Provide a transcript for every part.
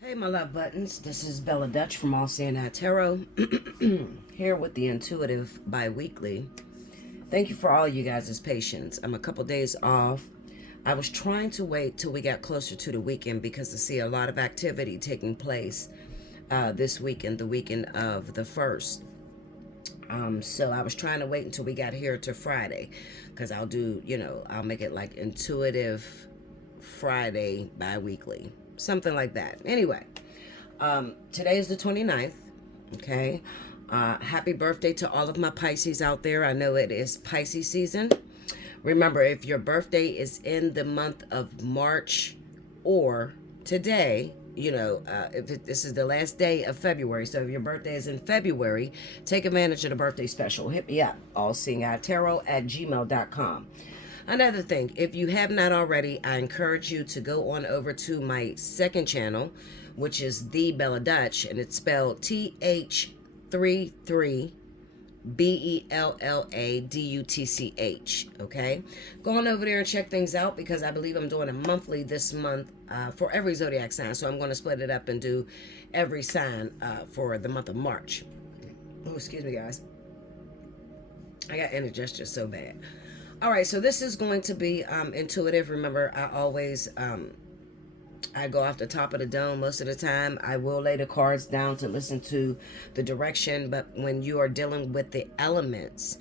Hey, my love buttons. This is Bella Dutch from Allseeingeyetarot, here with the Intuitive Bi-Weekly. Thank you for all you guys' patience. I'm a couple days off. I was trying to wait till we got closer to the weekend because I see a lot of activity taking place this weekend, the weekend of the 1st. So I was trying to wait until we got here to Friday because I'll do, I'll make it like Intuitive Friday Bi-Weekly. Something like that. Anyway, today is the 29th. Okay. Happy birthday to all of my Pisces out there. I know it is Pisces season. Remember, if your birthday is in the month of March or today, this is the last day of February. So if your birthday is in February, take advantage of the birthday special. Hit me up, allseeingeyetarot@gmail.com. Another thing, if you have not already, I encourage you to go on over to my second channel, which is The Bella Dutch, and it's spelled TH33BELLADUTCH. Okay, go on over there and check things out because I believe I'm doing a monthly this month for every zodiac sign. So I'm going to split it up and do every sign for the month of March. Oh, excuse me, guys. I got indigestion so bad. All right, so this is going to be intuitive. Remember, I always I go off the top of the dome most of the time. I will lay the cards down to listen to the direction, but when you are dealing with the elements,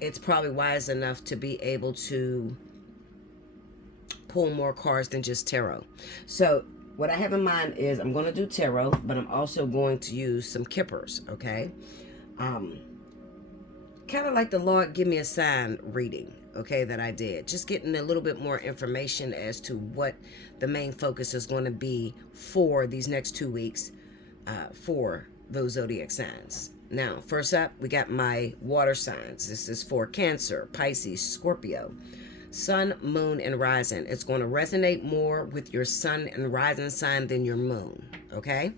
it's probably wise enough to be able to pull more cards than just tarot. So what I have in mind is I'm going to do tarot, but I'm also going to use some kippers, okay? Kind of like the Lord give me a sign reading, okay, that I did. Just getting a little bit more information as to what the main focus is going to be for these next 2 weeks for those zodiac signs. Now, first up, we got my water signs. This is for Cancer, Pisces, Scorpio, Sun, Moon, and Rising. It's going to resonate more with your Sun and Rising sign than your Moon, okay?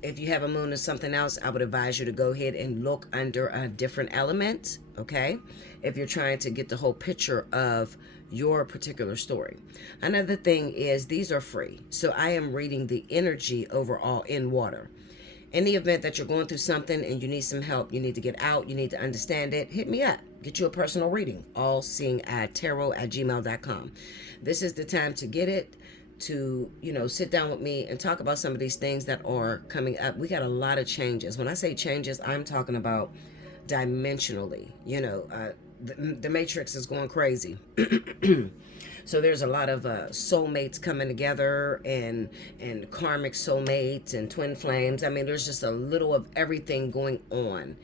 If you have a moon or something else, I would advise you to go ahead and look under a different element, okay? If you're trying to get the whole picture of your particular story. Another thing is these are free. So I am reading the energy overall in water. In the event that you're going through something and you need some help, you need to get out, you need to understand it, hit me up. Get you a personal reading. allseeingeyetarot@gmail.com. This is the time to get it, to sit down with me and talk about some of these things that are coming up. We got a lot of changes. When I say changes, I'm talking about dimensionally. The matrix is going crazy. So there's a lot of soulmates coming together and karmic soulmates and twin flames. I mean, there's just a little of everything going on.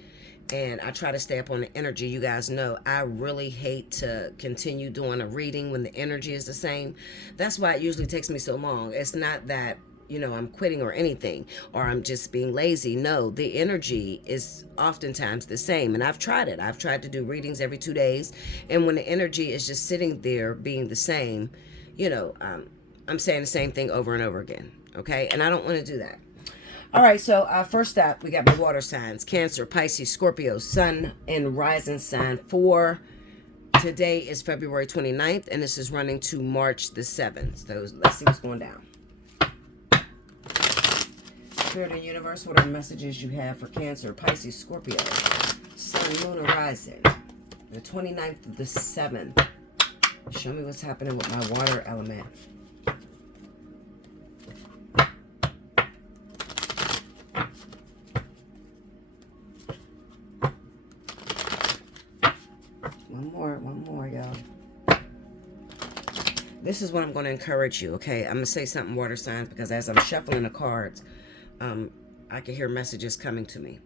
And I try to stay up on the energy. You guys know I really hate to continue doing a reading when the energy is the same. That's why it usually takes me so long. It's not that, I'm quitting or anything, or I'm just being lazy. No, the energy is oftentimes the same. And I've tried it. I've tried to do readings every 2 days. And when the energy is just sitting there being the same, I'm saying the same thing over and over again. Okay. And I don't want to do that. All right, so first up, we got my water signs, Cancer, Pisces, Scorpio, Sun, and Rising sign for today is February 29th, and this is running to March the 7th. So let's see what's going down. Spirit and Universe, what are the messages you have for Cancer, Pisces, Scorpio, Sun, Moon, and Rising? The 29th of the 7th. Show me what's happening with my water element. One more, y'all. This is what I'm going to encourage you, okay? I'm going to say something, water signs, because as I'm shuffling the cards, I can hear messages coming to me.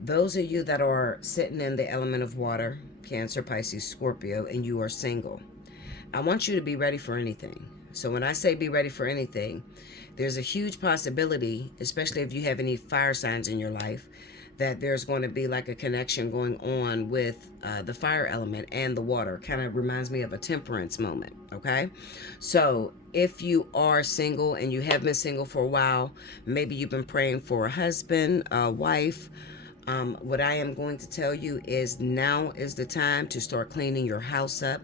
Those of you that are sitting in the element of water, Cancer, Pisces, Scorpio, and you are single, I want you to be ready for anything. So when I say be ready for anything, there's a huge possibility, especially if you have any fire signs in your life, that there's going to be like a connection going on with the fire element and the water. Kind of reminds me of a temperance moment, okay? So if you are single and you have been single for a while, maybe you've been praying for a husband, a wife, what I am going to tell you is now is the time to start cleaning your house up,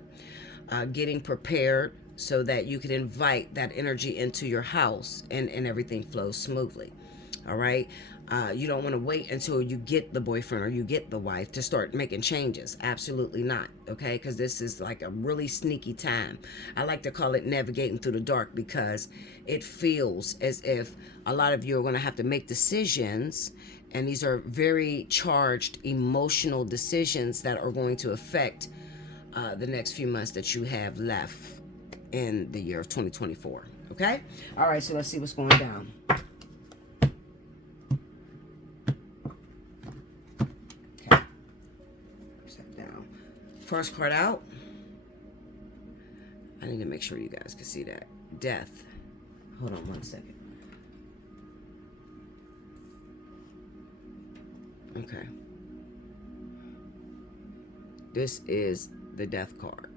getting prepared so that you can invite that energy into your house and everything flows smoothly. All right. You don't want to wait until you get the boyfriend or you get the wife to start making changes. Absolutely not. Okay. Because this is like a really sneaky time. I like to call it navigating through the dark because it feels as if a lot of you are going to have to make decisions. And these are very charged emotional decisions that are going to affect the next few months that you have left in the year of 2024. Okay. All right. So let's see what's going down. First card out. I need to make sure you guys can see that. Death. Hold on one second. Okay. This is the Death card.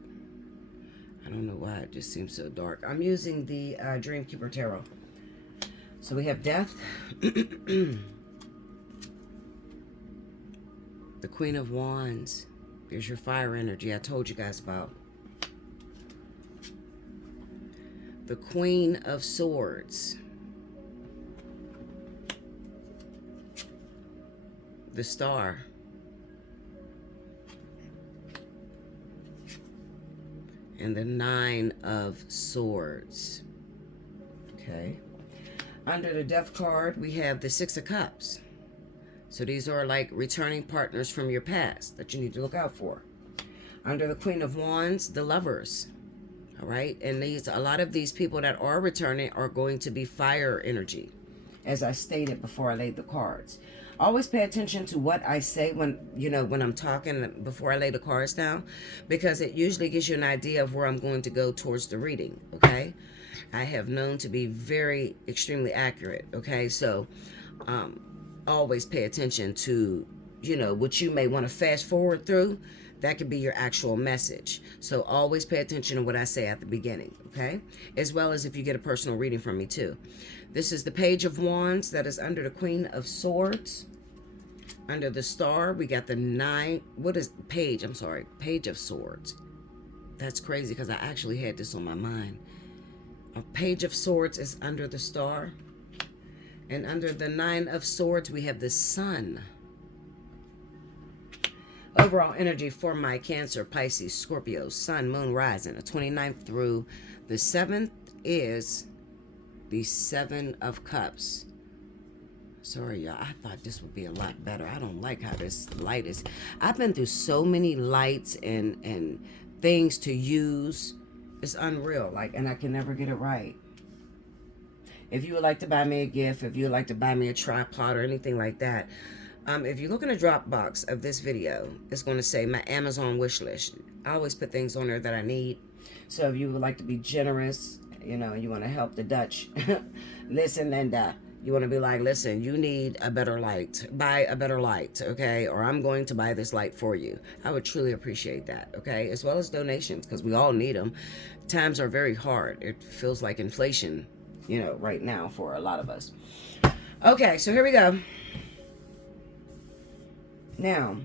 I don't know why it just seems so dark. I'm using the Dreamkeeper Tarot. So we have Death. The Queen of Wands. There's your fire energy I told you guys about. The Queen of Swords. The Star. And the Nine of Swords. Okay. Under the Death card, we have the Six of Cups. So these are like returning partners from your past that you need to look out for. Under the Queen of Wands, the Lovers. All right. And a lot of these people that are returning are going to be fire energy, as I stated before I laid the cards. Always pay attention to what I say when I'm talking before I lay the cards down, because it usually gives you an idea of where I'm going to go towards the reading. Okay. I have known to be very extremely accurate. Okay. So, always pay attention to, what you may want to fast forward through. That could be your actual message. So always pay attention to what I say at the beginning, okay? As well as if you get a personal reading from me too. This is the Page of Wands that is under the Queen of Swords. Under the Star, we got the Page of Swords. That's crazy because I actually had this on my mind. A Page of Swords is under the Star. And under the Nine of Swords, we have the Sun. Overall energy for my Cancer, Pisces, Scorpio, Sun, Moon, Rising, the 29th through the 7th is the Seven of Cups. Sorry, y'all. I thought this would be a lot better. I don't like how this light is. I've been through so many lights and things to use. It's unreal. And I can never get it right. If you would like to buy me a gift, if you would like to buy me a tripod or anything like that, if you look in the drop box of this video, it's going to say my Amazon wish list. I always put things on there that I need. So if you would like to be generous, you want to help the Dutch. Listen, Linda, you want to be like, listen, you need a better light. Buy a better light, okay? Or I'm going to buy this light for you. I would truly appreciate that, okay? As well as donations, because we all need them. Times are very hard. It feels like inflation, right now for a lot of us. Okay, so here we go. Now,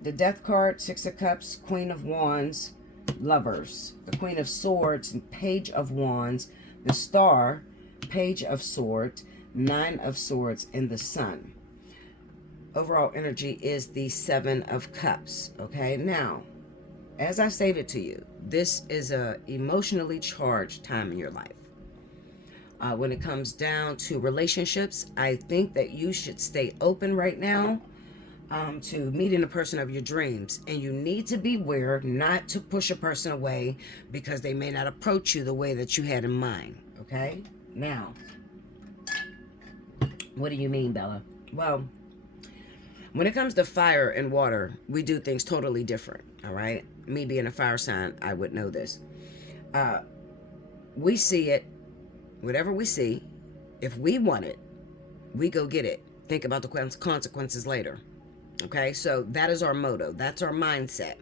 the Death card, Six of Cups, Queen of Wands, Lovers. The Queen of Swords and Page of Wands. The Star, Page of Swords, Nine of Swords, and the Sun. Overall energy is the Seven of Cups. Okay, now, as I stated to you, this is a emotionally charged time in your life. When it comes down to relationships, I think that you should stay open right now to meeting the person of your dreams. And you need to beware not to push a person away because they may not approach you the way that you had in mind. Okay? Now, what do you mean, Bella? Well, when it comes to fire and water, we do things totally different. All right? Me being a fire sign, I would know this. We see it. Whatever we see, if we want it, we go get it. think about the consequences later. Okay, so that is our motto. That's our mindset.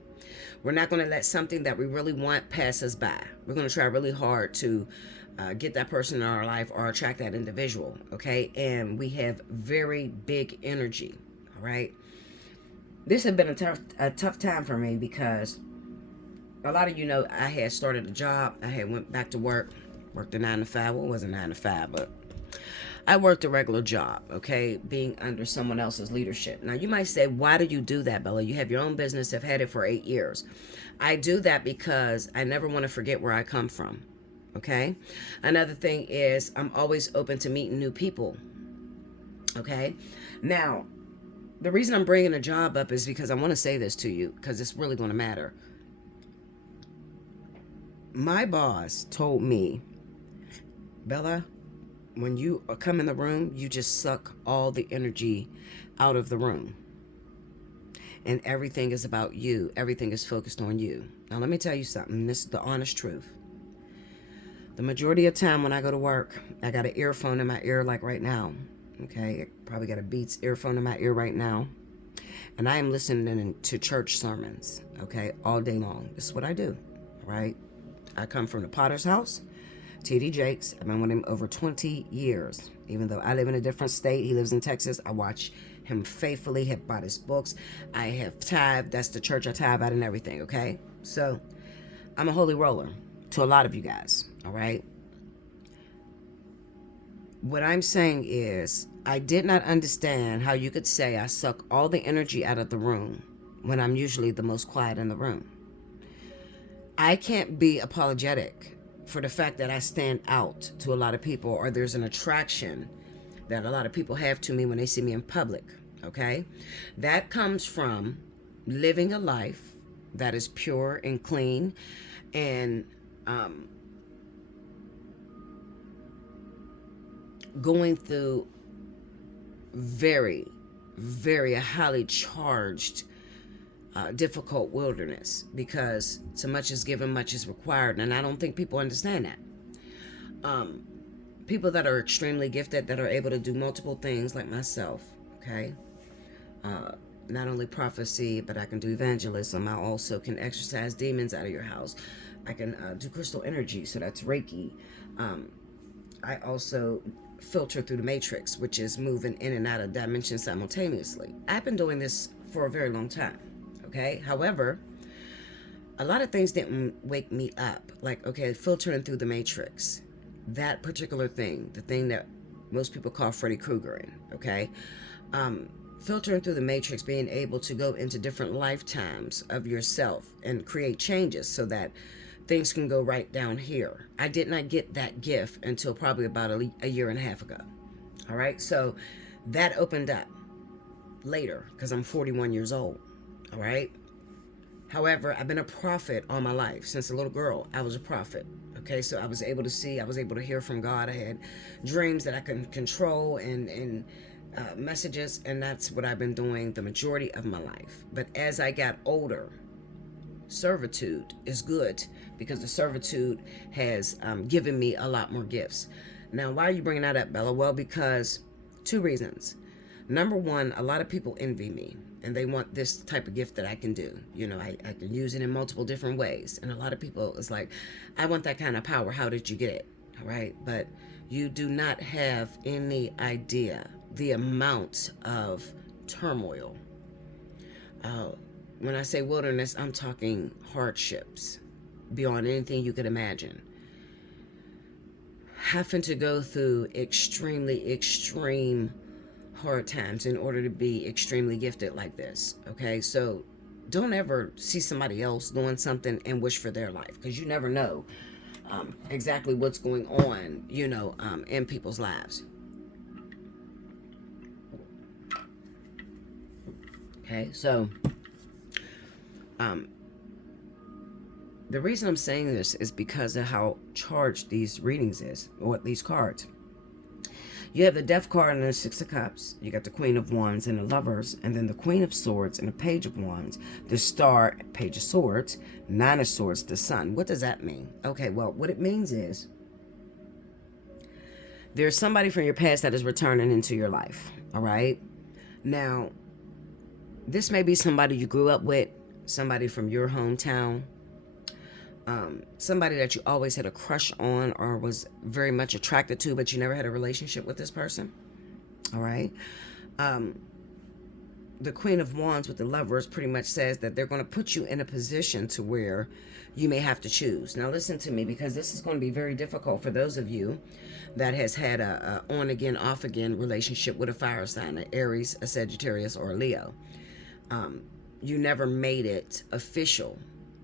We're not going to let something that we really want pass us by. We're going to try really hard to get that person in our life or attract that individual. Okay, and we have very big energy. All right, this has been a tough time for me because a lot of you know I had started a job. I had went back to work, worked a 9 to 5. Well, it wasn't 9 to 5, but I worked a regular job, okay, being under someone else's leadership. Now, you might say, why do you do that, Bella? You have your own business, have had it for 8 years. I do that because I never want to forget where I come from, okay? Another thing is I'm always open to meeting new people, okay? Now, the reason I'm bringing a job up is because I want to say this to you because it's really going to matter. My boss told me, Bella, when you come in the room, you just suck all the energy out of the room. And everything is about you. Everything is focused on you. Now, let me tell you something. This is the honest truth. The majority of time when I go to work, I got an earphone in my ear like right now. Okay, I probably got a Beats earphone in my ear right now. And I am listening to church sermons, okay, all day long. This is what I do, right? I come from the Potter's house. T.D. Jakes, I've been with him over 20 years. Even though I live in a different state, he lives in Texas. I watch him faithfully, have bought his books. I have tithed. That's the church I tithe at and everything, okay? So I'm a holy roller to a lot of you guys, all right? What I'm saying is I did not understand how you could say I suck all the energy out of the room when I'm usually the most quiet in the room. I can't be apologetic for the fact that I stand out to a lot of people, or there's an attraction that a lot of people have to me when they see me in public, okay? That comes from living a life that is pure and clean and going through very, very highly charged difficult wilderness, because so much is given, much is required, and I don't think people understand that. People that are extremely gifted, that are able to do multiple things like myself, okay, not only prophecy, but I can do evangelism. I also can exorcise demons out of your house. I can do crystal energy, so that's Reiki. I also filter through the matrix, which is moving in and out of dimensions simultaneously. I've been doing this for a very long time. Okay. However, a lot of things didn't wake me up. Like, okay, filtering through the matrix, that particular thing, the thing that most people call Freddy Kruegering. Okay. Filtering through the matrix, being able to go into different lifetimes of yourself and create changes so that things can go right down here. I did not get that gift until probably about a year and a half ago. All right. So that opened up later because I'm 41 years old. All right. However, I've been a prophet all my life. Since a little girl, I was a prophet. Okay. So I was able to see, I was able to hear from God. I had dreams that I could control and messages. And that's what I've been doing the majority of my life. But as I got older, servitude is good because the servitude has given me a lot more gifts. Now, why are you bringing that up, Bella? Well, because 2 reasons. Number one, a lot of people envy me and they want this type of gift that I can do. You know, I can use it in multiple different ways. And a lot of people is like, I want that kind of power. How did you get it? All right. But you do not have any idea the amount of turmoil. When I say wilderness, I'm talking hardships beyond anything you could imagine. Having to go through extremely extreme hard times in order to be extremely gifted like this. Okay, so don't ever see somebody else doing something and wish for their life, because you never know exactly what's going on, you know, in people's lives. Okay, so the reason I'm saying this is because of how charged these readings is, or these cards. You have the Death card and the 6 of Cups. You got the Queen of Wands and the Lovers, and then the Queen of Swords and the Page of Wands, the Star, Page of Swords, 9 of Swords, the Sun. What does that mean? Okay, well, what it means is there's somebody from your past that is returning into your life. All right. Now, this may be somebody you grew up with, somebody from your hometown, somebody that you always had a crush on or was very much attracted to, but you never had a relationship with this person. All right. The Queen of Wands with the Lovers pretty much says that they're going to put you in a position to where you may have to choose. Now listen to me, because this is going to be very difficult for those of you that has had a on again, off again relationship with a fire sign, an Aries, a Sagittarius, or a Leo. You never made it official.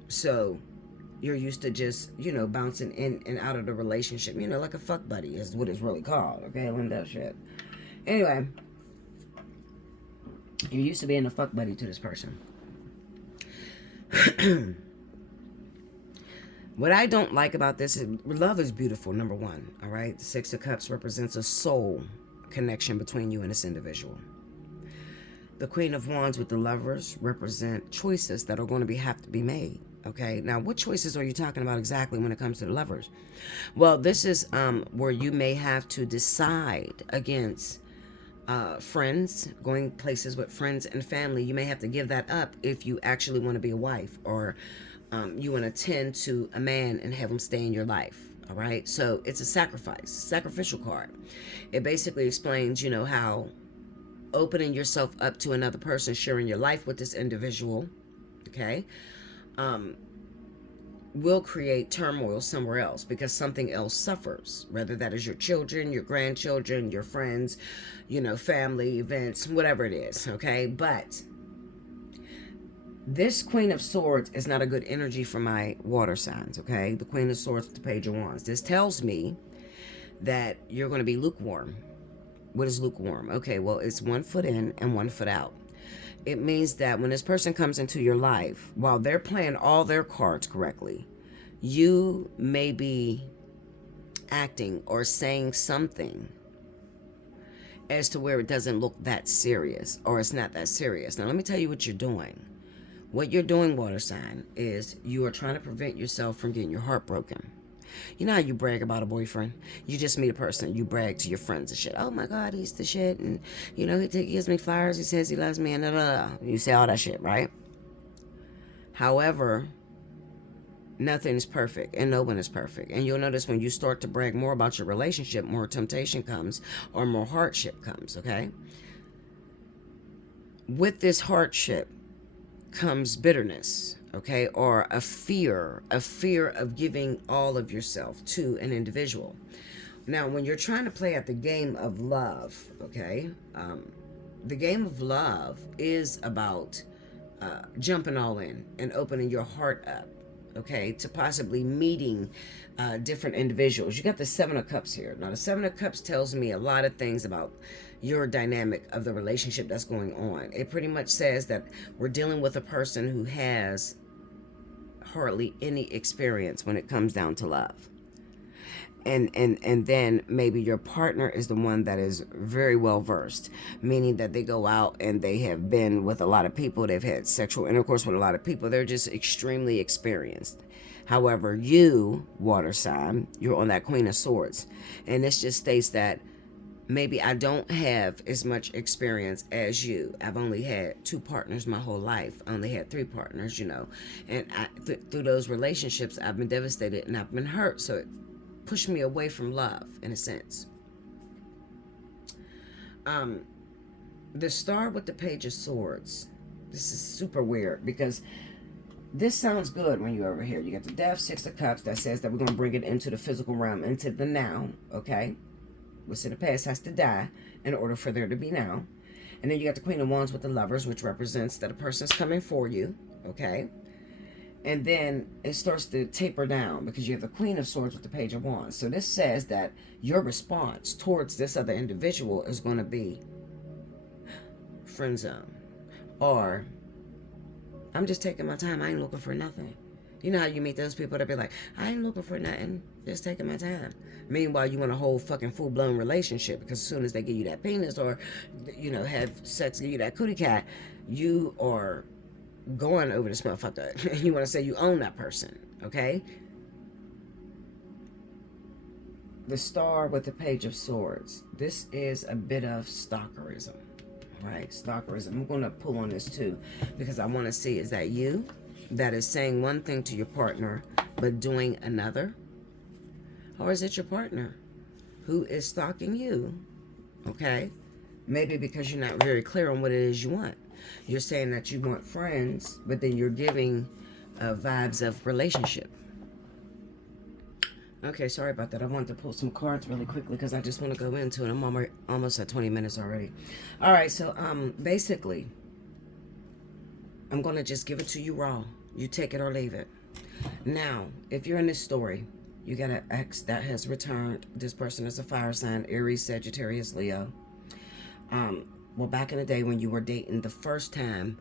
So you're used to just, bouncing in and out of the relationship, like a fuck buddy is what it's really called. Okay, Linda, shit. Anyway, you're used to being a fuck buddy to this person. What I don't like about this is love is beautiful, number one. All right. The Six of Cups represents a soul connection between you and this individual. The Queen of Wands with the Lovers represent choices that are going to have to be made. Okay. Now, what choices are you talking about exactly when it comes to the lovers? Well, this is where you may have to decide against friends, going places with friends and family. You may have to give that up if you actually want to be a wife, or you want to tend to a man and have him stay in your life. All right. So it's a sacrificial card. It basically explains, how opening yourself up to another person, sharing your life with this individual, okay, will create turmoil somewhere else because something else suffers, whether that is your children, your grandchildren, your friends, family events, whatever it is, okay? But this Queen of Swords is not a good energy for my water signs, okay? The Queen of Swords with the Page of Wands. This tells me that you're going to be lukewarm. What is lukewarm? Okay, well, it's 1 foot in and 1 foot out. It means that when this person comes into your life, while they're playing all their cards correctly, you may be acting or saying something as to where it doesn't look that serious, or it's not that serious. Now, let me tell you what you're doing. What you're doing, water sign, is you are trying to prevent yourself from getting your heart broken. You know how you brag about a boyfriend? You just meet a person, you brag to your friends and shit. Oh my God, he's the shit. And, he gives me flowers. He says he loves me. And you say all that shit, right? However, nothing is perfect and no one is perfect. And you'll notice when you start to brag more about your relationship, more temptation comes or more hardship comes, okay? With this hardship comes bitterness, okay, or a fear of giving all of yourself to an individual. Now, when you're trying to play at the game of love, okay, the game of love is about jumping all in and opening your heart up, okay, to possibly meeting different individuals. You got the Seven of Cups here. Now, the Seven of Cups tells me a lot of things about your dynamic of the relationship that's going on. It pretty much says that we're dealing with a person who has hardly any experience when it comes down to love. And then maybe your partner is the one that is very well versed, meaning that they go out and they have been with a lot of people, they've had sexual intercourse with a lot of people, they're just extremely experienced. However, you, water sign, you're on that Queen of Swords, and this just states that maybe I don't have as much experience as you. I've only had 2 partners my whole life. I only had 3 partners, and through those relationships, I've been devastated and I've been hurt. So it pushed me away from love, in a sense. The Star with the Page of Swords. This is super weird because this sounds good when you're over here. You got the Death, Six of Cups, that says that we're going to bring it into the physical realm, into the now, okay? What's in the past has to die in order for there to be now. And then you got the Queen of Wands with the Lovers, which represents that a person's coming for you, okay? And then it starts to taper down because you have the Queen of Swords with the Page of Wands. So this says that your response towards this other individual is going to be friend zone, or I'm just taking my time. I ain't looking for nothing. You know how you meet those people that be like, I ain't looking for nothing, just taking my time. Meanwhile, you want a whole fucking full-blown relationship, because as soon as they give you that penis or, have sex, give you that cootie cat, you are going over this motherfucker. And you want to say you own that person, okay? the star with the Page of Swords. This is a bit of stalkerism, right? Stalkerism. I'm going to pull on this too, because I want to see, is that you that is saying one thing to your partner but doing another? Or is it your partner who is stalking you? Okay? Maybe because you're not very clear on what it is you want. You're saying that you want friends, but then you're giving vibes of relationship. Okay, sorry about that. I wanted to pull some cards really quickly because I just want to go into it. I'm almost at 20 minutes already. All right, so basically, I'm going to just give it to you raw. You take it or leave it. Now, if you're in this story, you got an ex that has returned. This person is a fire sign, Aries, Sagittarius, Leo. Well, back in the day when you were dating the first time,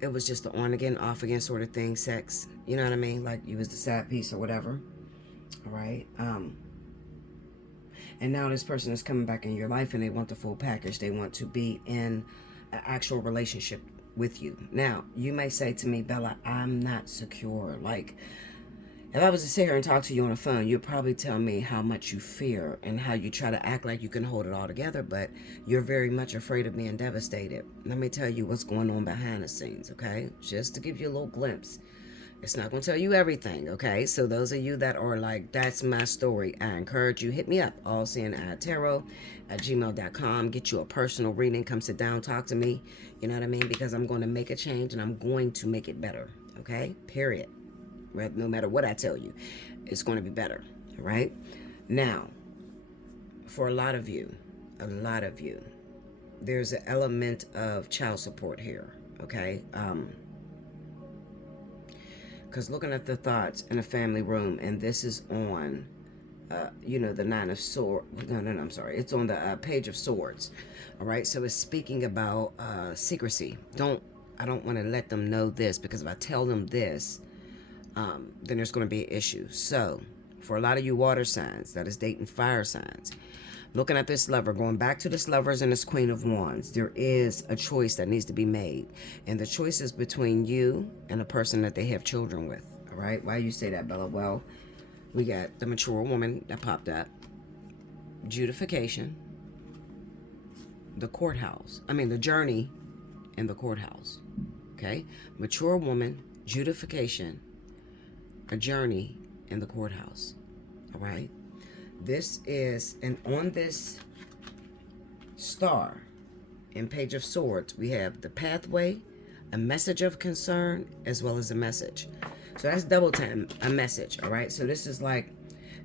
it was just the on again, off again sort of thing, sex. You know what I mean? Like you was the side piece or whatever. All right. And now this person is coming back in your life and they want the full package. They want to be in an actual relationship with you. Now, you may say to me, Bella, I'm not secure. Like, if I was to sit here and talk to you on the phone, you'd probably tell me how much you fear and how you try to act like you can hold it all together, but you're very much afraid of being devastated. Let me tell you what's going on behind the scenes, okay? Just to give you a little glimpse. It's not going to tell you everything, okay? So those of you that are like, that's my story, I encourage you, hit me up, Allseeingeyetarot at gmail.com. Get you a personal reading. Come sit down, talk to me. You know what I mean? Because I'm going to make a change and I'm going to make it better, okay? Period. Right? No matter what I tell you, it's going to be better, all right? Now, for a lot of you, there's an element of child support here, okay? Because looking at the thoughts in a family room, and this is on, the Nine of Swords. No, I'm sorry. It's on the Page of Swords. All right. So it's speaking about secrecy. I don't want to let them know this, because if I tell them this, then there's going to be an issue. So for a lot of you water signs that is dating fire signs, looking at this lover, going back to this lovers and this Queen of Wands, there is a choice that needs to be made. And the choice is between you and a person that they have children with. All right. Why you say that, Bella? Well, we got the mature woman that popped up, judification, the courthouse. The journey in the courthouse. Okay. Mature woman, judification, a journey in the courthouse. All right. This is, and on this star in Page of Swords, we have the pathway, a message of concern, as well as a message. So that's double time, a message, all right? So this is like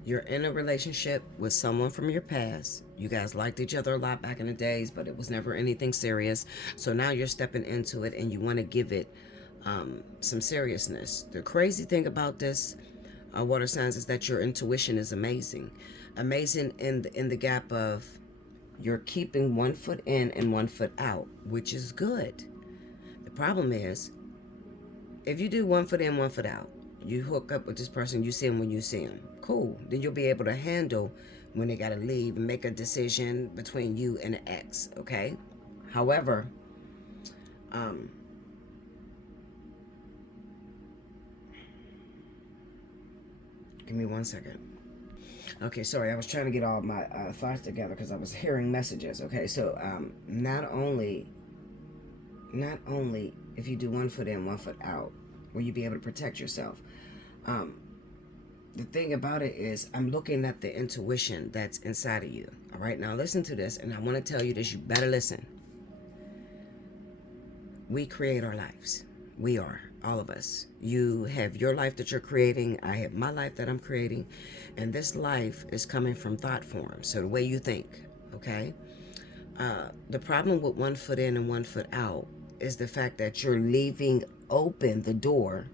you're in a relationship with someone from your past. You guys liked each other a lot back in the days, but it was never anything serious. So now you're stepping into it and you want to give it some seriousness. The crazy thing about this, water signs, is that your intuition is amazing. Amazing in the gap of you're keeping 1 foot in and 1 foot out, which is good. The problem is, if you do 1 foot in, 1 foot out, you hook up with this person, you see them when you see them. Cool. Then you'll be able to handle when they got to leave and make a decision between you and an ex, okay? However, give me 1 second. Okay, sorry, I was trying to get all my thoughts together because I was hearing messages. Okay, so not only if you do 1 foot in, 1 foot out, will you be able to protect yourself? The thing about it is, I'm looking at the intuition that's inside of you. All right, now listen to this, and I want to tell you this. You better listen. We create our lives. We are, all of us. You have your life that you're creating. I have my life that I'm creating. And this life is coming from thought form. So the way you think, okay? The problem with 1 foot in and 1 foot out is the fact that you're leaving open the door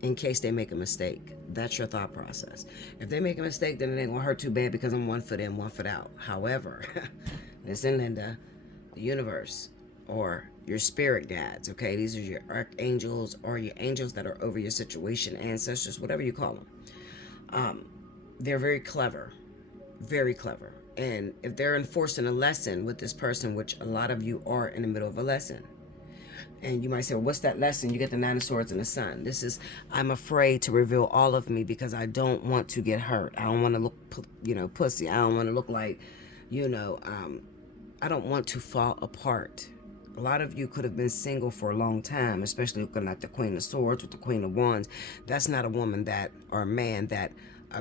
in case they make a mistake. That's your thought process. If they make a mistake, then it ain't gonna hurt too bad because I'm 1 foot in, 1 foot out. However, listen, Linda, the universe or your spirit guides, okay? These are your archangels or your angels that are over your situation, ancestors, whatever you call them. They're very clever, very clever. And if they're enforcing a lesson with this person, which a lot of you are in the middle of a lesson, And you might say, well, what's that lesson? You get the Nine of Swords and the Sun. This is, I'm afraid to reveal all of me because I don't want to get hurt. I don't want to look, pussy. I don't want to look like, I don't want to fall apart. A lot of you could have been single for a long time, especially looking at the Queen of Swords with the Queen of Wands. That's not a woman that, or a man that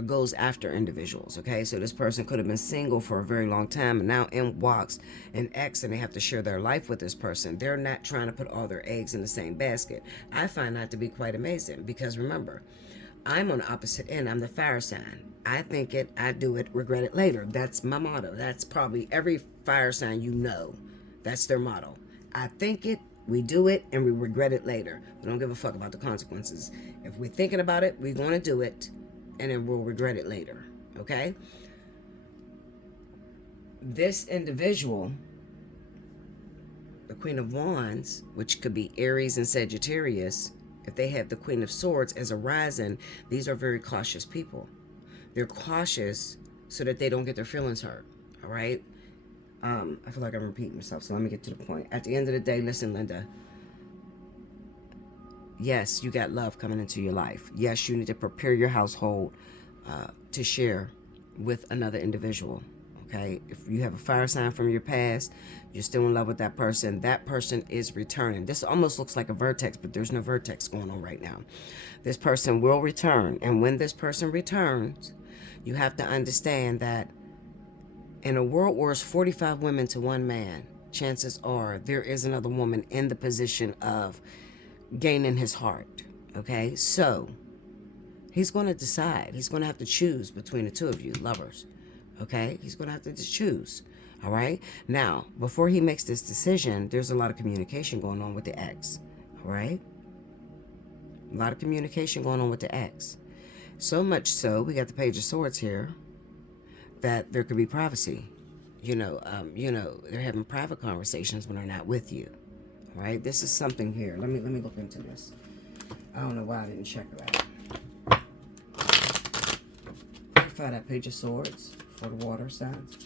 goes after individuals, okay? So this person could have been single for a very long time, and now in walks an ex, and they have to share their life with this person. They're not trying to put all their eggs in the same basket. I find that to be quite amazing, because remember, I'm on the opposite end. I'm the fire sign. I think it, I do it, regret it later. That's my motto. That's probably every fire sign that's their motto. I think it, we do it, and we regret it later. We don't give a fuck about the consequences. If we're thinking about it, we're going to do it, and then we'll regret it later, okay? This individual, the Queen of Wands, which could be Aries and Sagittarius, if they have the Queen of Swords as a rising, these are very cautious people. They're cautious so that they don't get their feelings hurt, all right? I feel like I'm repeating myself, so let me get to the point. At the end of the day, listen, Linda. Yes, you got love coming into your life. Yes, you need to prepare your household to share with another individual, okay? If you have a fire sign from your past, you're still in love with that person is returning. This almost looks like a vertex, but there's no vertex going on right now. This person will return, and when this person returns, you have to understand that in a world where it's 45 women to one man, chances are there is another woman in the position of gaining his heart, okay? So he's going to decide. He's going to have to choose between the two of you, lovers, okay? He's going to have to just choose, all right? Now, before he makes this decision, there's a lot of communication going on with the ex, all right? A lot of communication going on with the ex. So much so, we got the Page of Swords here, that there could be privacy. They're having private conversations when they're not with you. All right? This is something here. Let me look into this. I don't know why I didn't check that. Clarify that Page of Swords for the water signs.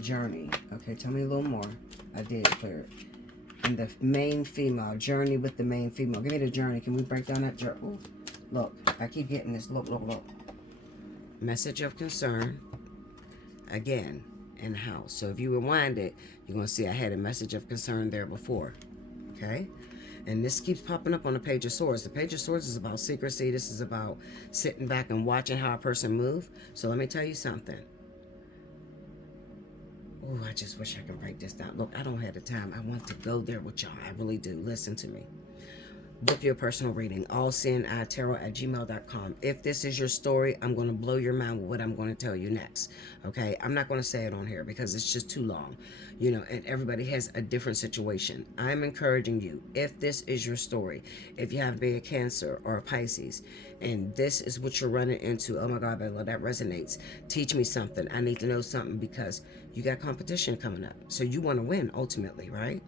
Journey. Okay, tell me a little more. I did clear it. And the main female, journey with the main female. Give me the journey. Can we break down that journey? Ooh, look, I keep getting this. Look. Message of concern. Again, in the house. So if you rewind it, you're going to see I had a message of concern there before. Okay? And this keeps popping up on the Page of Swords. The Page of Swords is about secrecy. This is about sitting back and watching how a person move. So let me tell you something. Oh, I just wish I could break this down. Look, I don't have the time. I want to go there with y'all. I really do. Listen to me. Book your personal reading. Allseeingeyetarot@gmail.com. If this is your story, I'm going to blow your mind with what I'm going to tell you next. Okay? I'm not going to say it on here because it's just too long. And everybody has a different situation. I'm encouraging you, if this is your story, if you have a Cancer or a Pisces, and this is what you're running into, oh my God, Bella, that resonates. Teach me something. I need to know something because you got competition coming up. So you want to win ultimately, right?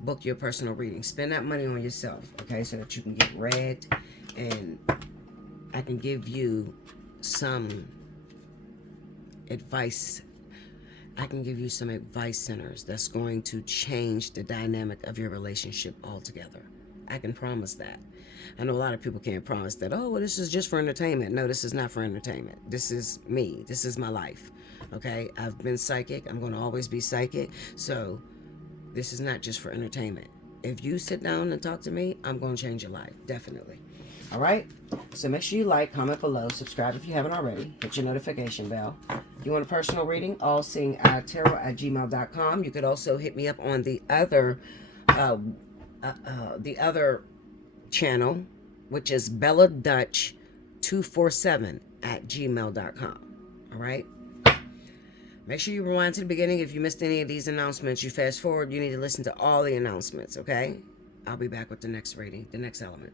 Book your personal reading. Spend that money on yourself, okay, so that you can get read, and I can give you some advice. I can give you some advice centers that's going to change the dynamic of your relationship altogether. I can promise that. I know a lot of people can't promise that, oh, well, this is just for entertainment. No, this is not for entertainment. This is me. This is my life, okay? I've been psychic. I'm going to always be psychic. So this is not just for entertainment. If you sit down and talk to me, I'm going to change your life, definitely. All right? So make sure you like, comment below, subscribe if you haven't already, hit your notification bell. If you want a personal reading, allseeingeyetarot@gmail.com. You could also hit me up on the other channel, which is belladutch247@gmail.com. All right? Make sure you rewind to the beginning. If you missed any of these announcements, you fast forward. You need to listen to all the announcements, okay? I'll be back with the next reading, the next element.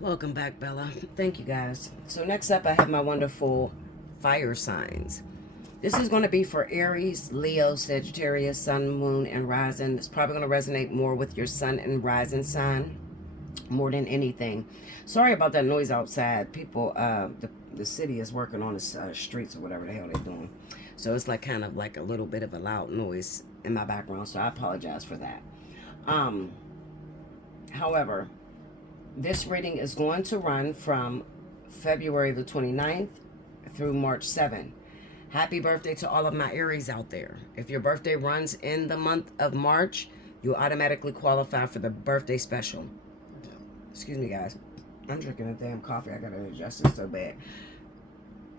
Welcome back, Bella. Thank you, guys. So next up, I have my wonderful fire signs. This is going to be for Aries, Leo, Sagittarius, Sun, Moon, and Rising. It's probably going to resonate more with your Sun and Rising sign more than anything. Sorry about that noise outside. People, the city is working on the streets or whatever the hell they're doing. So it's like kind of like a little bit of a loud noise in my background. So I apologize for that. However, this reading is going to run from February the 29th through March 7th. Happy birthday to all of my Aries out there. If your birthday runs in the month of March, you automatically qualify for the birthday special. Excuse me, guys. I'm drinking a damn coffee. I gotta adjust it so bad.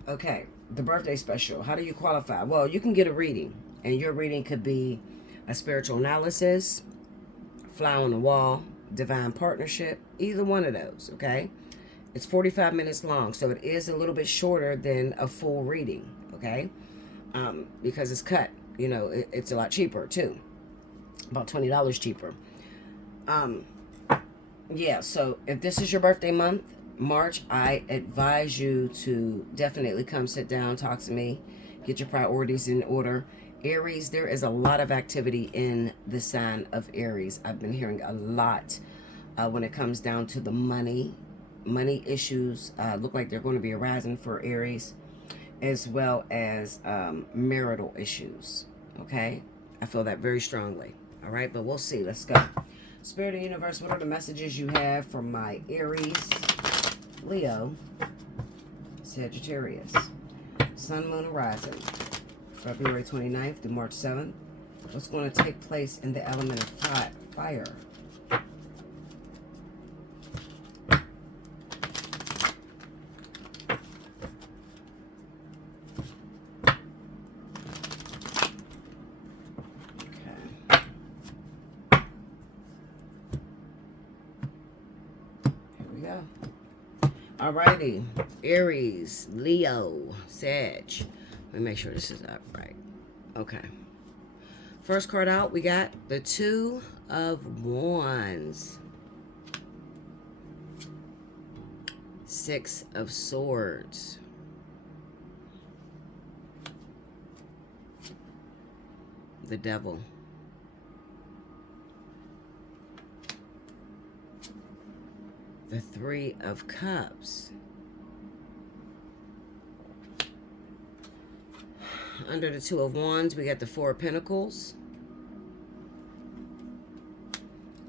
Okay, the birthday special. How do you qualify? Well, you can get a reading, and your reading could be a spiritual analysis, fly on the wall, divine partnership, either one of those, okay? It's 45 minutes long, so it is a little bit shorter than a full reading, okay? Because it's cut, it's a lot cheaper too, about $20 cheaper. Yeah, so if this is your birthday month, March, I advise you to definitely come sit down, talk to me, get your priorities in order. Aries, there is a lot of activity in the sign of Aries. I've been hearing a lot when it comes down to the money issues. Look like they're going to be arising for Aries, as well as marital issues. Okay, I feel that very strongly. All right, but we'll see. Let's go. Spirit of the universe, what are the messages you have for my Aries, Leo, Sagittarius, Sun, Moon, and Rising, February 29th to March 7th? What's going to take place in the element of fire? Alrighty, Aries, Leo, Sag. Let me make sure this is up right. Okay. First card out, we got the Two of Wands. Six of Swords. The Devil. The Three of Cups. Under the Two of Wands, we got the Four of Pentacles.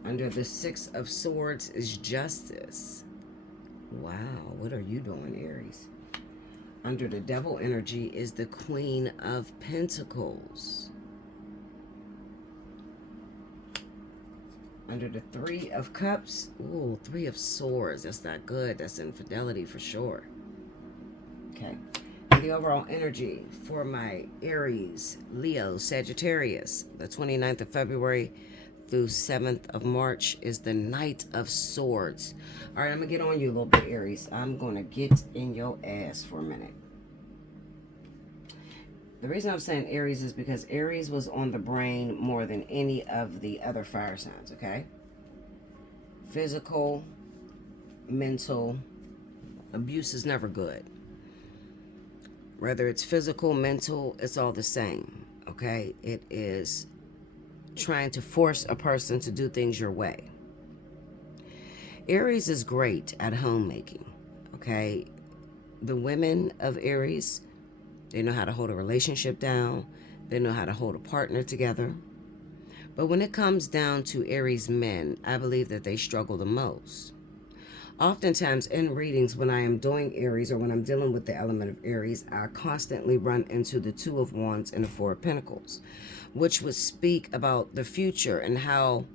Under the Six of Swords is Justice. Wow, what are you doing, Aries? Under the Devil energy is the Queen of Pentacles. Under the Three of Cups, ooh, Three of Swords. That's not good. That's infidelity for sure. Okay. And the overall energy for my Aries, Leo, Sagittarius, the 29th of February through 7th of March is the Knight of Swords. All right, I'm going to get on you a little bit, Aries. I'm going to get in your ass for a minute. The reason I'm saying Aries is because Aries was on the brain more than any of the other fire signs, okay? Physical, mental, abuse is never good. Whether it's physical, mental, it's all the same, okay? It is trying to force a person to do things your way. Aries is great at homemaking, okay? The women of Aries, they know how to hold a relationship down. They know how to hold a partner together. But when it comes down to Aries men, I believe that they struggle the most. Oftentimes in readings, when I am doing Aries or when I'm dealing with the element of Aries, I constantly run into the Two of Wands and the Four of Pentacles, which would speak about the future and how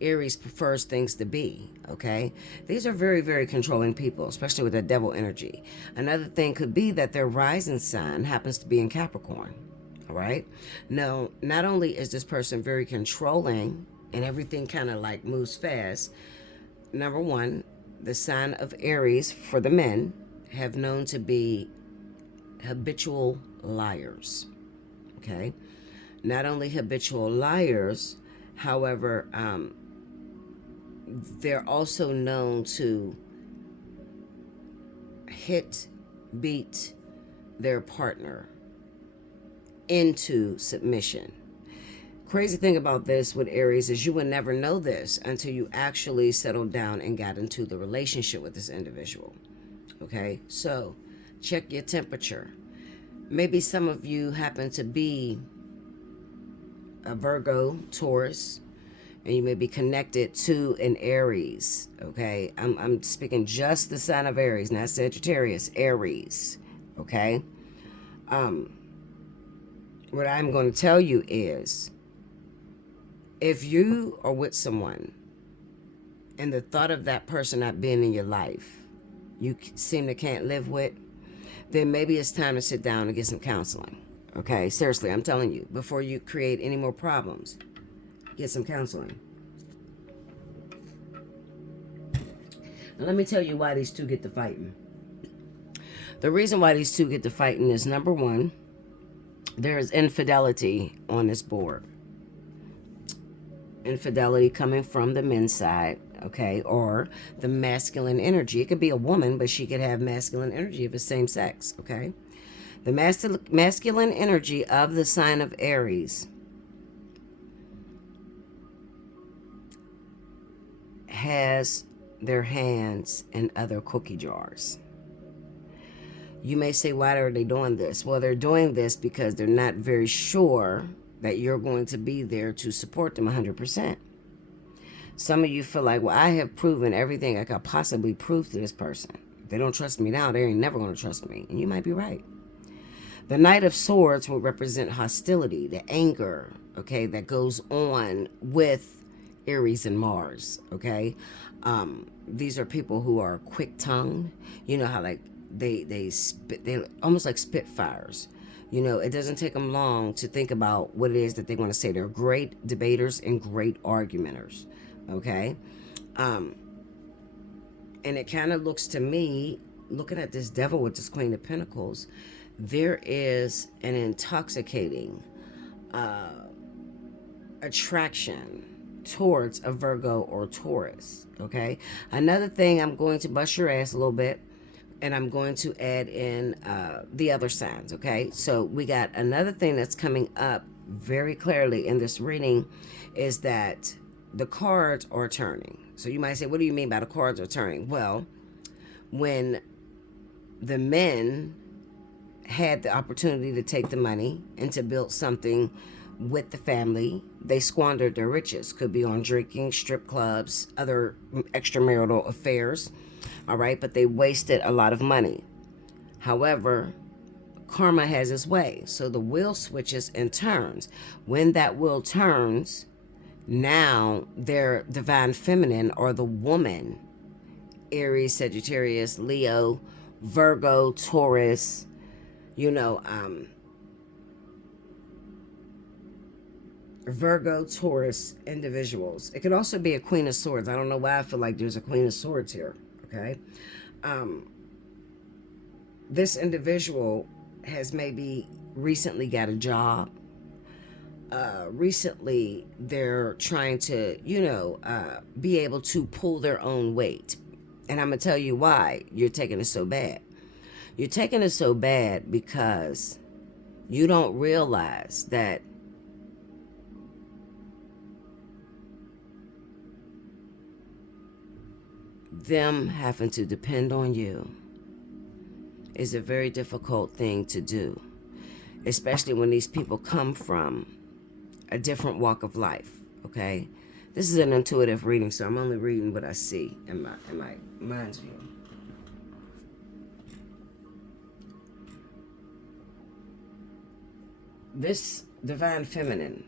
Aries prefers things to be, okay? These are very, very controlling people, especially with the Devil energy. Another thing could be that their rising sign happens to be in Capricorn, all right? Now, not only is this person very controlling and everything kind of like moves fast, number one, the sign of Aries for the men have known to be habitual liars, okay? Not only habitual liars, however, they're also known to beat their partner into submission. Crazy thing about this with Aries is you would never know this until you actually settled down and got into the relationship with this individual. Okay, so check your temperature. Maybe some of you happen to be a Virgo, Taurus, and you may be connected to an Aries. Okay, I'm speaking just the sign of Aries, not Sagittarius. Aries. Okay. What I'm going to tell you is, if you are with someone and the thought of that person not being in your life, you seem to can't live with, then maybe it's time to sit down and get some counseling. Okay, seriously, I'm telling you, before you create any more problems, get some counseling. Now, let me tell you why these two get to fighting. The reason why these two get to fighting is, number one, there is infidelity on this board. Infidelity coming from the men's side, okay, or the masculine energy. It could be a woman, but she could have masculine energy if it's same sex, okay? The masculine energy of the sign of Aries has their hands in other cookie jars. You may say, why are they doing this? Well, they're doing this because they're not very sure that you're going to be there to support them 100%. Some of you feel like, well, I have proven everything I could possibly prove to this person. If they don't trust me now, they ain't never going to trust me. And you might be right. The Knight of Swords will represent hostility, the anger, okay, that goes on with Aries and Mars, okay? These are people who are quick-tongued. You know how, like, they spit, they almost like spitfires. You know, it doesn't take them long to think about what it is that they want to say. They're great debaters and great argumenters, okay? And it kind of looks to me, looking at this devil with this Queen of Pentacles, there is an intoxicating attraction towards a Virgo or Taurus, okay? Another thing, I'm going to bust your ass a little bit, and I'm going to add in the other signs, okay? So we got another thing that's coming up very clearly in this reading is that the cards are turning. So you might say, what do you mean by the cards are turning? Well, when the men had the opportunity to take the money and to build something with the family, they squandered their riches. Could be on drinking, strip clubs, other extramarital affairs. All right, but they wasted a lot of money. However, karma has its way. So the wheel switches and turns. When that wheel turns, now their divine feminine, or the woman, Aries, Sagittarius, Leo, Virgo, Taurus, you know, Virgo, Taurus individuals. It could also be a Queen of Swords. I don't know why I feel like there's a Queen of Swords here. Okay, this individual has maybe recently got a job. Recently, they're trying to, you know, be able to pull their own weight. And I'm going to tell you why you're taking it so bad. You're taking it so bad because you don't realize that them having to depend on you is a very difficult thing to do, especially when these people come from a different walk of life, okay? This is an intuitive reading, so I'm only reading what I see in my mind's view. This divine feminine,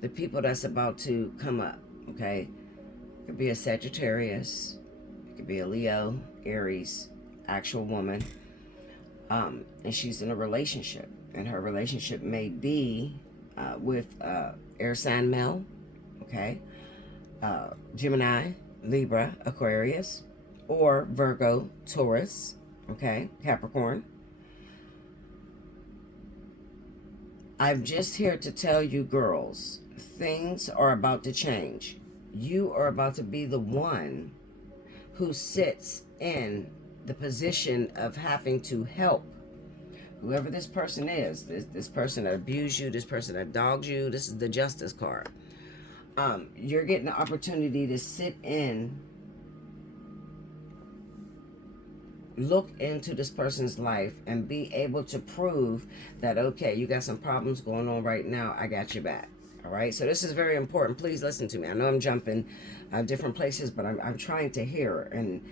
the people that's about to come up, okay? It could be a Sagittarius, it could be a Leo, Aries, actual woman, and she's in a relationship, and her relationship may be with air sign male, okay, Gemini, Libra, Aquarius, or Virgo, Taurus, okay, Capricorn. I'm just here to tell you, girls, things are about to change. You are about to be the one who sits in the position of having to help whoever this person is, this person that abused you, this person that dogged you. This is the Justice card. You're getting the opportunity to sit in look into this person's life and be able to prove that, okay, you got some problems going on right now, I got your back. All right, so this is very important. Please listen to me. I know I'm jumping different places, but I'm trying to hear, and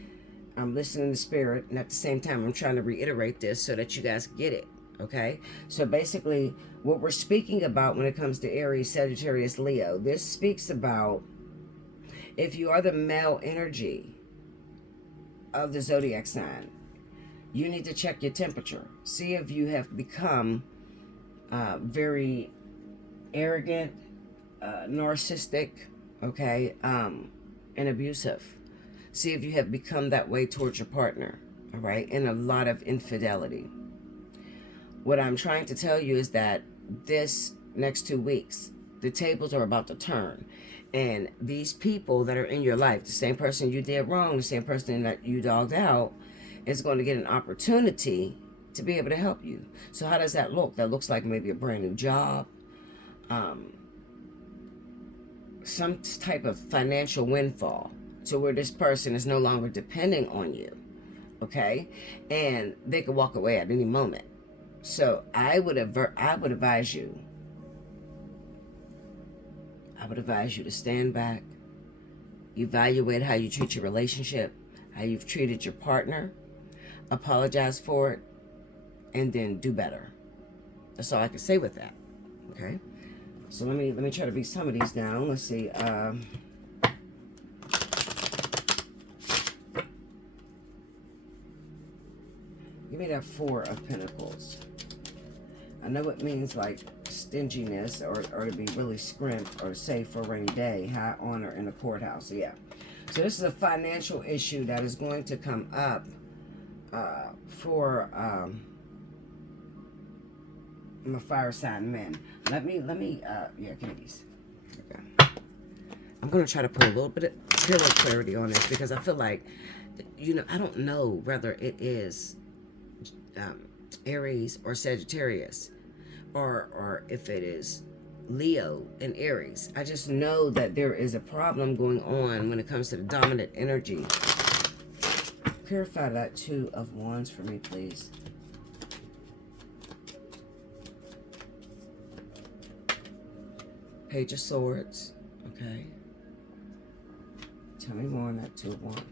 I'm listening to spirit, and at the same time I'm trying to reiterate this so that you guys get it. Okay, so basically what we're speaking about when it comes to Aries, Sagittarius, Leo, this speaks about if you are the male energy of the zodiac sign, you need to check your temperature. See if you have become very arrogant, narcissistic, okay, and abusive. See if you have become that way towards your partner, all right, and a lot of infidelity. What I'm trying to tell you is that this next 2 weeks, the tables are about to turn. And these people that are in your life, the same person you did wrong, the same person that you dogged out, is going to get an opportunity to be able to help you. So how does that look? That looks like maybe a brand new job, some type of financial windfall to where this person is no longer depending on you, okay? And they could walk away at any moment. So I would advise you to stand back, evaluate how you treat your relationship, how you've treated your partner, apologize for it, and then do better. That's all I can say with that. Okay? So let me try to beat some of these down. Let's see. Give me that Four of Pentacles. I know it means like stinginess or to be really scrimped or save for a rainy day, high honor in the courthouse. So yeah. So this is a financial issue that is going to come up for my fire sign men. Let me yeah, give me these. Okay. I'm gonna try to put a little bit of clarity on this because I feel like, I don't know whether it is Aries or Sagittarius, or if it is Leo and Aries. I just know that there is a problem going on when it comes to the dominant energy. Clarify that Two of Wands for me, please. Page of Swords. Okay. Tell me more on that Two of Wands.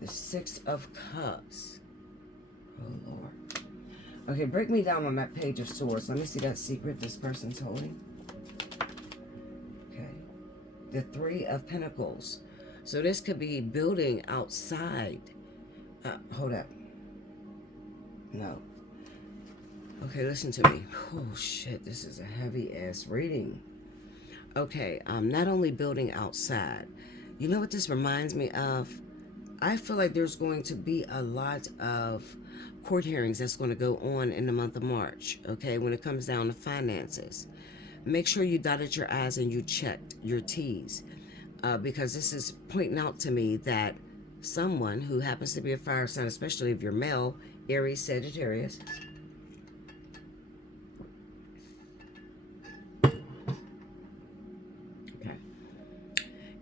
The Six of Cups. Oh, Lord. Okay, break me down on that Page of Swords. Let me see that secret this person's holding. Okay. The Three of Pentacles. So this could be building outside. Hold up. No. Okay, listen to me. Oh, shit. This is a heavy-ass reading. Okay, not only building outside. You know what this reminds me of? I feel like there's going to be a lot of court hearings that's going to go on in the month of March, okay, when it comes down to finances. Make sure you dotted your I's and you checked your T's, because this is pointing out to me that someone who happens to be a fire sign, especially if you're male, Aries, Sagittarius, okay,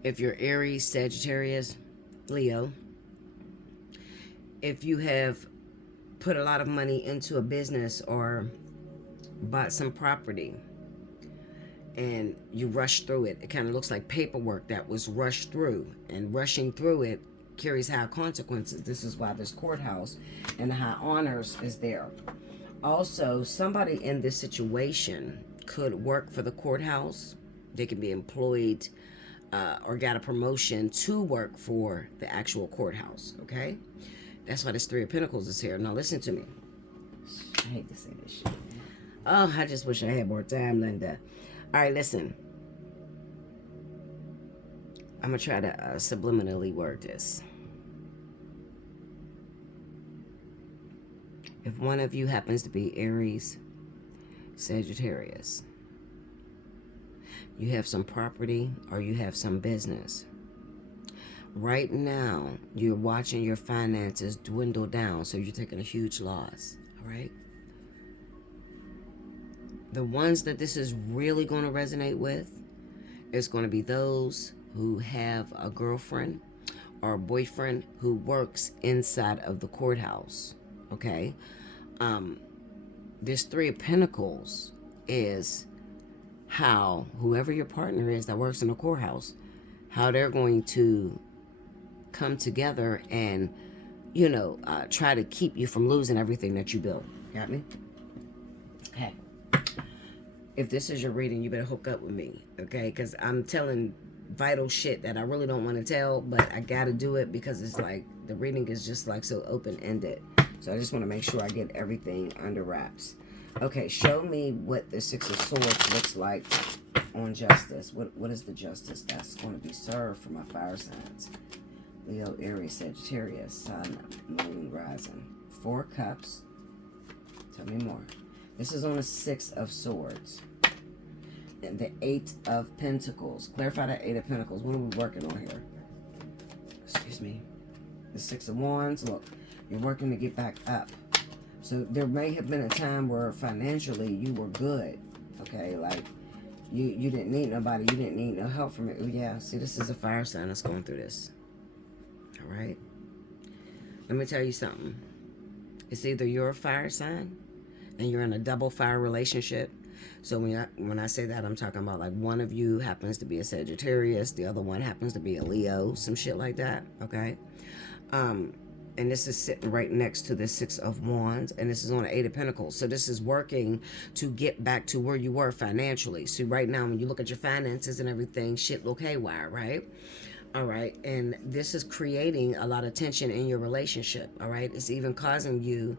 if you're Aries, Sagittarius, Leo, if you have put a lot of money into a business or bought some property and you rush through it, it kind of looks like paperwork that was rushed through, and rushing through it carries high consequences. This is why this courthouse and the high honors is there. Also, somebody in this situation could work for the courthouse. They could be employed or got a promotion to work for the actual courthouse, okay? That's why this Three of Pentacles is here. Now listen to me. I hate to say this shit. Oh, I just wish I had more time, Linda. All right, listen. I'm going to try to subliminally word this. If one of you happens to be Aries, Sagittarius, you have some property or you have some business. Right now, you're watching your finances dwindle down, so you're taking a huge loss, all right? The ones that this is really going to resonate with is going to be those who have a girlfriend or boyfriend who works inside of the courthouse. Okay. This Three of Pentacles is how whoever your partner is that works in the courthouse, how they're going to come together and, try to keep you from losing everything that you built. Got me? Hey, if this is your reading, you better hook up with me, okay? Because I'm telling vital shit that I really don't want to tell, but I got to do it because it's like the reading is just like so open-ended. So I just want to make sure I get everything under wraps. Okay, show me what the Six of Swords looks like on justice. What is the justice that's going to be served for my fire signs? Leo, Aries, Sagittarius, Sun, Moon, Rising. Four Cups. Tell me more. This is on the Six of Swords. And the Eight of Pentacles. Clarify that Eight of Pentacles. What are we working on here? Excuse me. The Six of Wands. Look, you're working to get back up. So there may have been a time where financially you were good. Okay, like you didn't need nobody. You didn't need no help from it. Oh, yeah, see, this is a fire sign that's going through this. All right. Let me tell you something. It's either you're a fire sign and you're in a double fire relationship. So when I say that, I'm talking about like one of you happens to be a Sagittarius, the other one happens to be a Leo, some shit like that, okay? And this is sitting right next to the Six of Wands, and this is on the Eight of Pentacles. So this is working to get back to where you were financially. So right now, when you look at your finances and everything, shit look haywire, right? All right, and this is creating a lot of tension in your relationship, all right? It's even causing you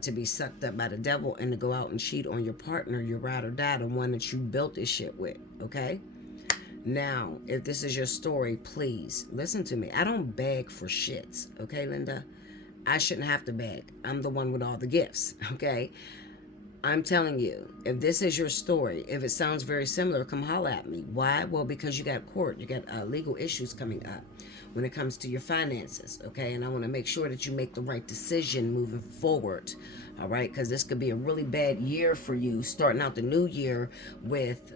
to be sucked up by the devil and to go out and cheat on your partner, your ride or die, the one that you built this shit with, okay? Now, if this is your story, please listen to me. I don't beg for shits, okay, Linda? I shouldn't have to beg. I'm the one with all the gifts, okay? I'm telling you, if this is your story, if it sounds very similar, come holler at me. Why? Well, because you got court, you got legal issues coming up when it comes to your finances, okay? And I want to make sure that you make the right decision moving forward, all right? Because this could be a really bad year for you, starting out the new year with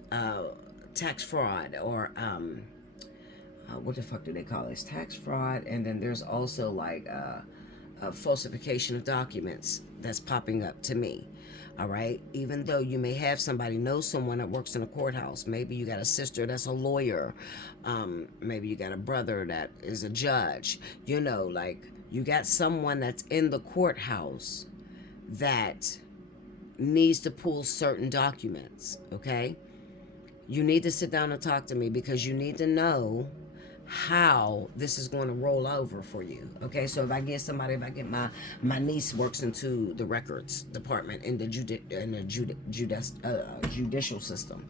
tax fraud or what the fuck do they call this? Tax fraud, and then there's also like falsification of documents that's popping up to me. All right. Even though you may have somebody, know someone that works in a courthouse. Maybe you got a sister that's a lawyer. Maybe you got a brother that is a judge. Like you got someone that's in the courthouse that needs to pull certain documents. Okay. You need to sit down and talk to me because you need to know how this is going to roll over for you. Okay, so if I get my niece works into the records department in the judicial system,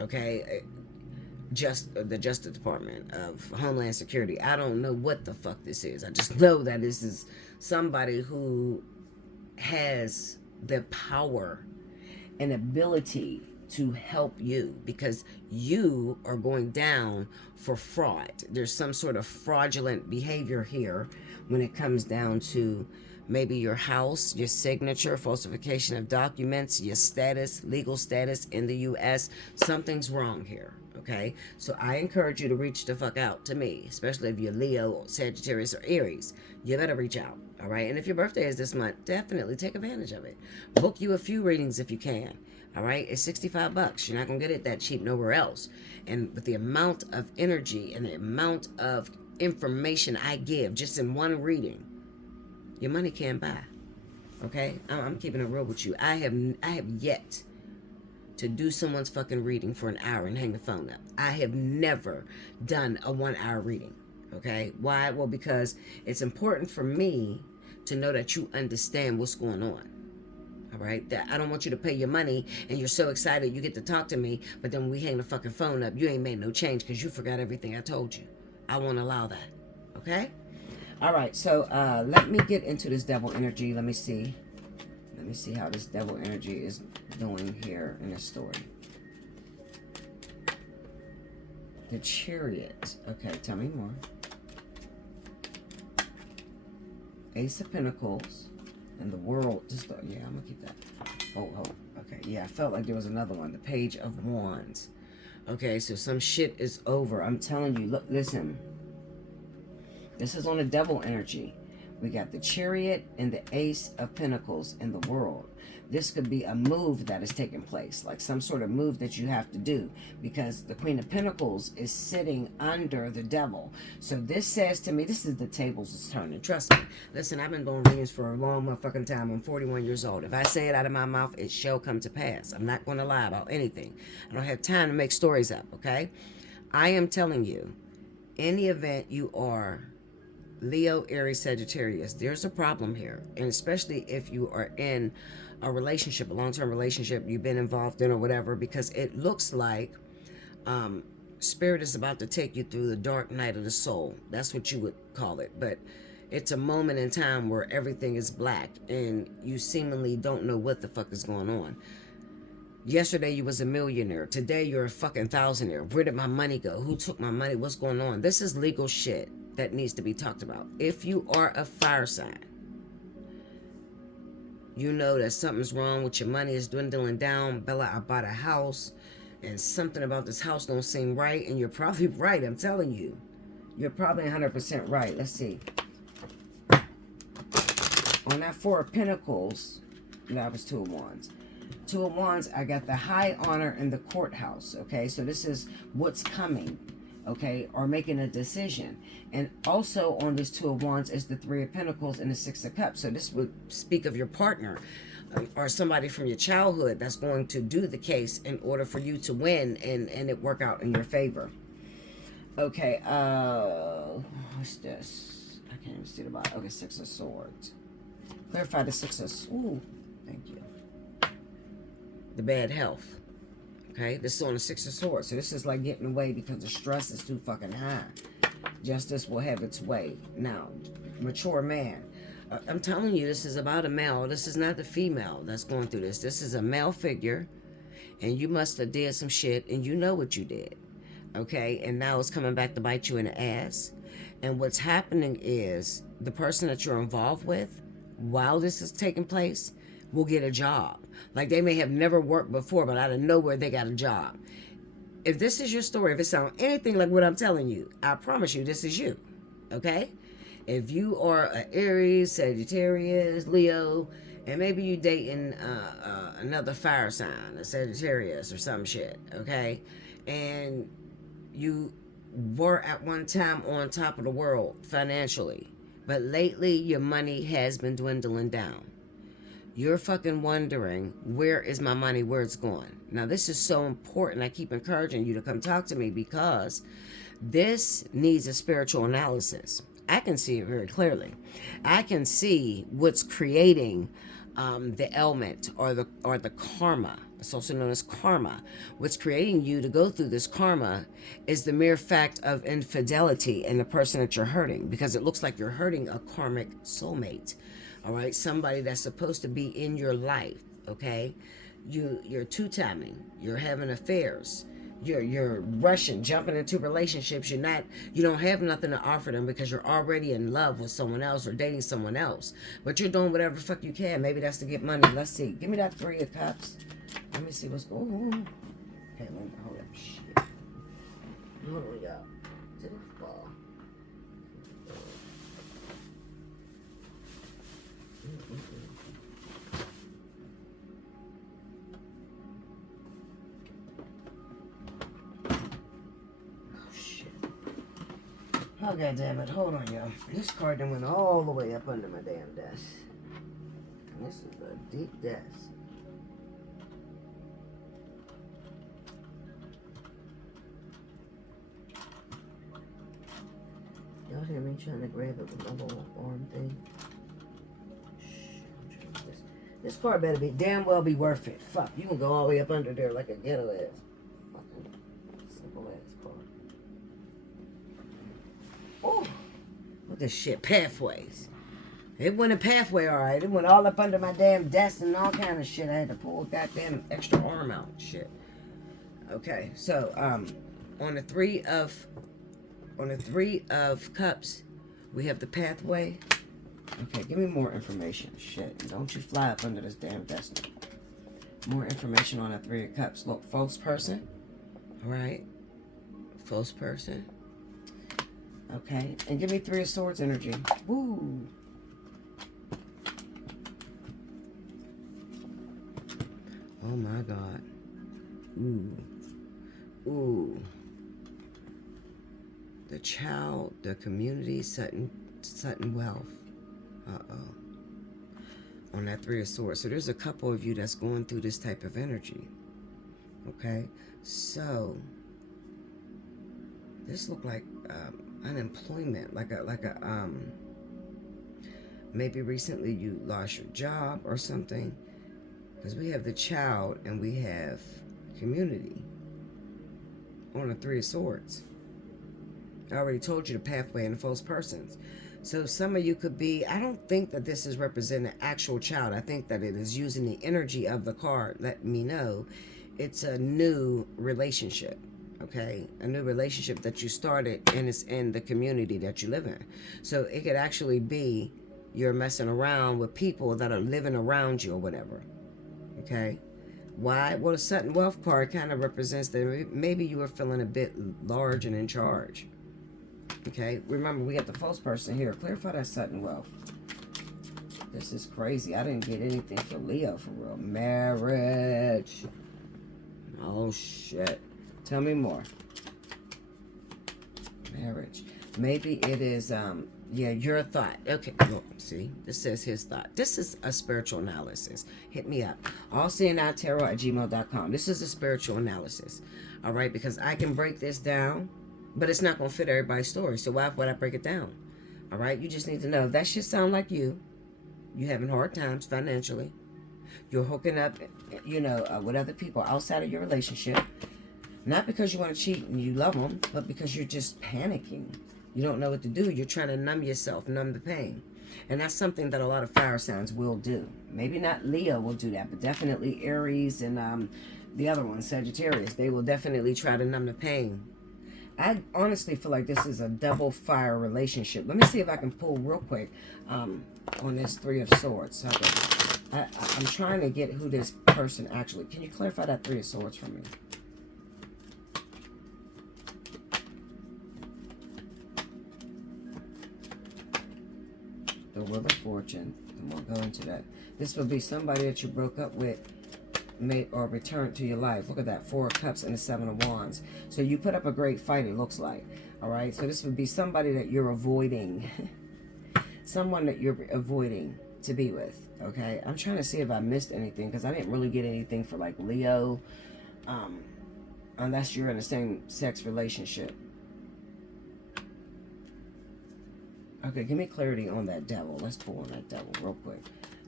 okay, the Justice Department of Homeland Security. I don't know what the fuck this is. I just know that this is somebody who has the power and ability to help you because you are going down for fraud. There's some sort of fraudulent behavior here when it comes down to maybe your house, your signature, falsification of documents, your status, legal status in the U.S. Something's wrong here, okay? So I encourage you to reach the fuck out to me, especially if you're Leo, Sagittarius, or Aries. You better reach out, all right? And if your birthday is this month, definitely take advantage of it. Book you a few readings if you can. All right, it's $65. You're not gonna get it that cheap nowhere else. And with the amount of energy and the amount of information I give just in one reading, your money can't buy. Okay, I'm keeping it real with you. I have yet to do someone's fucking reading for an hour and hang the phone up. I have never done a 1 hour reading. Okay, why? Well, because it's important for me to know that you understand what's going on. All right, that I don't want you to pay your money and you're so excited you get to talk to me, but then when we hang the fucking phone up, you ain't made no change because you forgot everything I told you. I won't allow that. Okay? All right, so let me get into this devil energy. Let me see how this devil energy is doing here in this story. The Chariot. Okay, tell me more. Ace of Pentacles. And the World, yeah, I'm gonna keep that. Oh, okay, yeah, I felt like there was another one. The Page of Wands. Okay, so some shit is over. I'm telling you, look, listen. This is on the devil energy. We got the Chariot and the Ace of Pentacles in the world. This could be a move that is taking place, like some sort of move that you have to do, because the Queen of Pentacles is sitting under the devil. So this says to me, this is the tables is turning. Trust me. Listen, I've been doing readings for a long motherfucking time. I'm 41 years old. If I say it out of my mouth, it shall come to pass. I'm not going to lie about anything. I don't have time to make stories up, okay? I am telling you, in the event you are Leo, Aries, Sagittarius, there's a problem here. And especially if you are in a relationship, a long-term relationship you've been involved in or whatever, because it looks like Spirit is about to take you through the dark night of the soul. That's what you would call it. But it's a moment in time where everything is black and you seemingly don't know what the fuck is going on. Yesterday you was a millionaire. Today you're a fucking thousandaire. Where did my money go? Who took my money? What's going on? This is legal shit that needs to be talked about. If you are a fire sign, you know that something's wrong with your money. Is dwindling down. Bella, I bought a house and something about this house don't seem right, and you're probably right. I'm telling you. You're probably 100% right. Let's see. On that Four of Pentacles, that was Two of Wands. Two of Wands, I got the high honor in the courthouse, okay? So this is what's coming, okay? Or making a decision. And also on this Two of Wands is the Three of Pentacles and the Six of Cups. So this would speak of your partner or somebody from your childhood that's going to do the case in order for you to win and it work out in your favor. Okay, what's this? I can't even see the bottom. Okay, Six of Swords. Clarify the Six of Swords. Ooh, thank you. The bad health. Okay, this is on the Six of Swords. So this is like getting away because the stress is too fucking high. Justice will have its way. Now, mature man. I'm telling you, this is about a male. This is not the female that's going through this. This is a male figure. And you must have did some shit and you know what you did. Okay, and now it's coming back to bite you in the ass. And what's happening is the person that you're involved with, while this is taking place, will get a job. Like they may have never worked before, but out of nowhere they got a job. If this is your story, if it sounds anything like what I'm telling you, I promise you this is you. Okay? If you are an Aries, Sagittarius, Leo, and maybe you dating another fire sign, a Sagittarius or some shit, okay? And you were at one time on top of the world financially, but lately your money has been dwindling down. You're fucking wondering, where is my money, where it's going? Now, this is so important. I keep encouraging you to come talk to me because this needs a spiritual analysis. I can see it very clearly. I can see what's creating the ailment or the karma. It's also known as karma. What's creating you to go through this karma is the mere fact of infidelity in the person that you're hurting, because it looks like you're hurting a karmic soulmate. All right, somebody that's supposed to be in your life. Okay, you're two-timing. You're having affairs. You're rushing, jumping into relationships. You don't have nothing to offer them because you're already in love with someone else or dating someone else. But you're doing whatever the fuck you can. Maybe that's to get money. Let's see. Give me that Three of Cups. Let me see what's going on. Okay, let me hold up. Shit. Hold on, y'all. To the fall. Oh, God damn it. Hold on, y'all. This card done went all the way up under my damn desk. And this is a deep desk. Y'all hear me trying to grab it with my little arm thing? This card better be damn well be worth it. Fuck, you can go all the way up under there like a ghetto ass. Fucking simple ass card. Oh, what this shit? Pathways. It went a pathway, alright. It went all up under my damn desk and all kind of shit. I had to pull a goddamn extra arm out and shit. Okay, so on the three of cups, we have the pathway. Okay, give me more information. Shit, don't you fly up under this damn desk. More information on the Three of Cups. Look, false person. All right, false person. Okay, and give me Three of Swords energy. Woo! Oh my God. Ooh. Ooh. The child, the community, sudden wealth. Uh-oh. On that Three of Swords. So there's a couple of you that's going through this type of energy. Okay? So this looked like unemployment, maybe recently you lost your job or something, because we have the child and we have community on the Three of Swords. I already told you the pathway and the false persons. So some of you could be, I don't think that this is representing an actual child. I think that it is using the energy of the card, letting me know it's a new relationship. Okay, a new relationship that you started, and it's in the community that you live in. So it could actually be you're messing around with people that are living around you or whatever. Okay, why? Well, the sudden wealth card kind of represents that maybe you were feeling a bit large and in charge. Okay, remember we got the false person here. Clarify that sudden wealth. This is crazy. I didn't get anything for Leo for real. Marriage. Oh shit. Tell me more. Marriage. Maybe it is, yeah, your thought. Okay, look, see, this says his thought. This is a spiritual analysis. Hit me up. Allseeingeyetarot@gmail.com. This is a spiritual analysis. All right, because I can break this down, but it's not going to fit everybody's story. So why would I break it down? All right, you just need to know if that shit sound like you having hard times financially, you're hooking up, with other people outside of your relationship. Not because you want to cheat and you love them, but because you're just panicking. You don't know what to do. You're trying to numb yourself, numb the pain. And that's something that a lot of fire signs will do. Maybe not Leo will do that, but definitely Aries and the other one, Sagittarius. They will definitely try to numb the pain. I honestly feel like this is a double fire relationship. Let me see if I can pull real quick on this Three of Swords. Okay. I'm trying to get who this person actually... Can you clarify that Three of Swords for me? The Wheel of Fortune, and we'll go into that. This will be somebody that you broke up with, made or returned to your life. Look at that, Four of Cups and the Seven of Wands. So you put up a great fight, it looks like. All right, so this would be somebody that you're avoiding. Someone that you're avoiding to be with, okay? I'm trying to see if I missed anything, because I didn't really get anything for like Leo, unless you're in the same sex relationship. Okay, give me clarity on that devil. Let's pull on that devil real quick.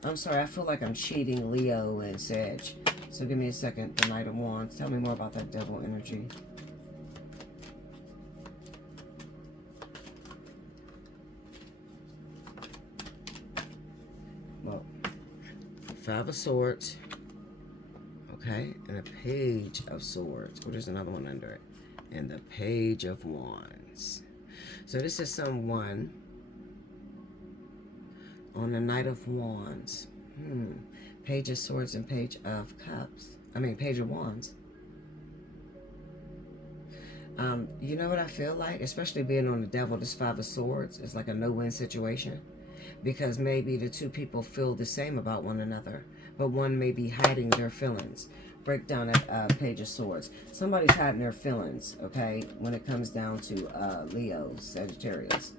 I'm sorry, I feel like I'm cheating Leo and Sag. So give me a second. The Knight of Wands. Tell me more about that devil energy. Well, Five of Swords. Okay, and a Page of Swords. Oh, there's another one under it. And the Page of Wands. So this is someone... on the Knight of Wands. Page of Swords and Page of Cups. Page of Wands. You know what I feel like? Especially being on the devil, this Five of Swords is like a no-win situation. Because maybe the two people feel the same about one another. But one may be hiding their feelings. Break down that Page of Swords. Somebody's hiding their feelings, okay? When it comes down to Leo, Sagittarius.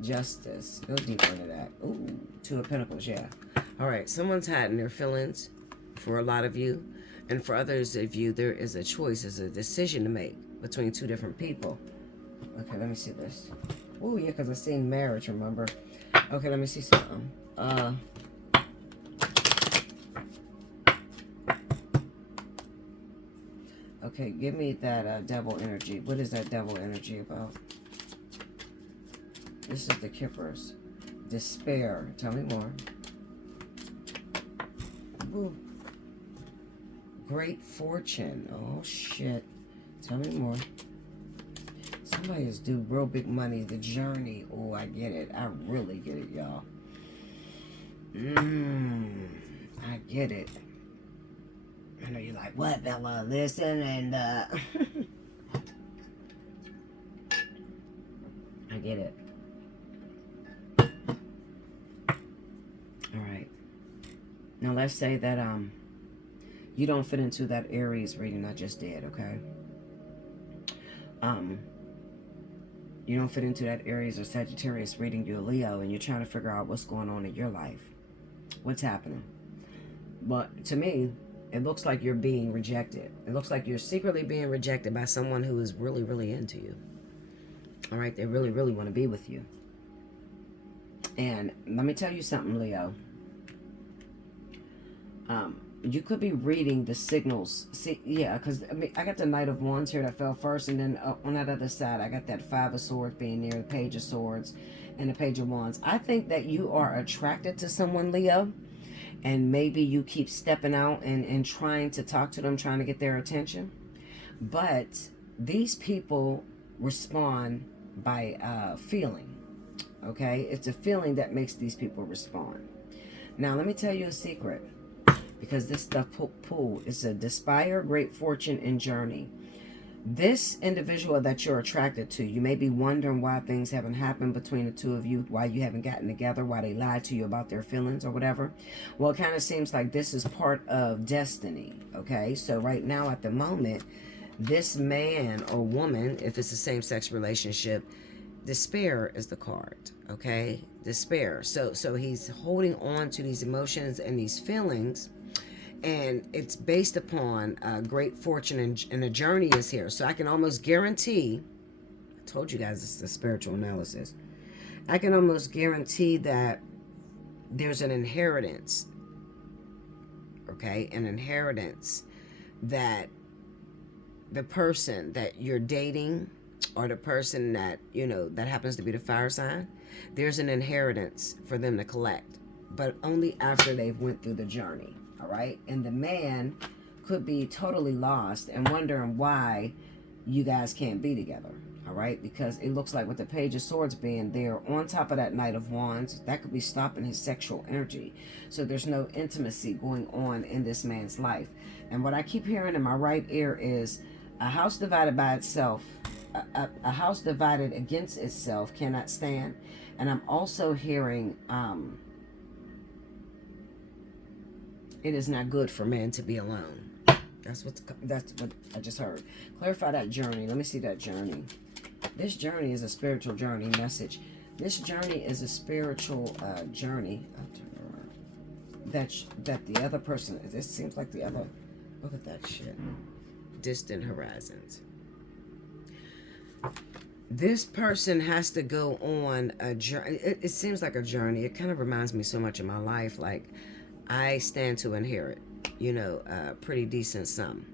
Justice. Go deeper into that. Ooh, Two of Pentacles, yeah. All right, someone's hiding their feelings for a lot of you. And for others of you, there is a choice, there's a decision to make between two different people. Okay, let me see this. Oh, yeah, because I seen marriage, remember? Okay, let me see something. Okay, give me that devil energy. What is that devil energy about? This is the Kippers. Despair. Tell me more. Ooh. Great fortune. Oh, shit. Tell me more. Somebody is due real big money. The journey. Oh, I get it. I really get it, y'all. I get it. I know you're like, what, Bella? Listen, and I get it. All right. Now let's say that you don't fit into that Aries reading I just did, okay? You don't fit into that Aries or Sagittarius reading. You're a Leo, and you're trying to figure out what's going on in your life. What's happening? But to me, it looks like you're being rejected. It looks like you're secretly being rejected by someone who is really, really into you. All right? They really, really want to be with you. And let me tell you something, Leo. You could be reading the signals. See, yeah, because I mean, I got the Knight of Wands here that fell first, and then on that other side, I got that Five of Swords being near the Page of Swords and the Page of Wands. I think that you are attracted to someone, Leo, and maybe you keep stepping out and trying to talk to them, trying to get their attention. But these people respond by feeling, okay? It's a feeling that makes these people respond. Now, let me tell you a secret. Because this stuff pulled is a despair, great fortune, and journey. This individual that you're attracted to, you may be wondering why things haven't happened between the two of you, why you haven't gotten together, why they lied to you about their feelings or whatever. Well, it kind of seems like this is part of destiny, okay? So right now at the moment, this man or woman, if it's a same-sex relationship, despair is the card, okay? Despair. So he's holding on to these emotions and these feelings, and it's based upon great fortune, and a journey is here. So I can almost guarantee, I told you guys it's a spiritual analysis, I can almost guarantee that there's an inheritance, okay? An inheritance that the person that you're dating, or the person that, you know, that happens to be the fire sign, there's an inheritance for them to collect, but only after they've went through the journey. All right. And the man could be totally lost and wondering why you guys can't be together. All right. Because it looks like with the Page of Swords being there on top of that Knight of Wands, that could be stopping his sexual energy. So there's no intimacy going on in this man's life. And what I keep hearing in my right ear is a house divided by itself, a house divided against itself cannot stand. And I'm also hearing, it is not good for man to be alone. That's what I just heard. Clarify that journey. Let me see that journey. This journey is a spiritual journey message. This journey is a spiritual journey. That the other person. This seems like the other. Look at that shit. Distant horizons. This person has to go on a journey. It seems like a journey. It kind of reminds me so much of my life. Like, I stand to inherit, you know, a pretty decent sum.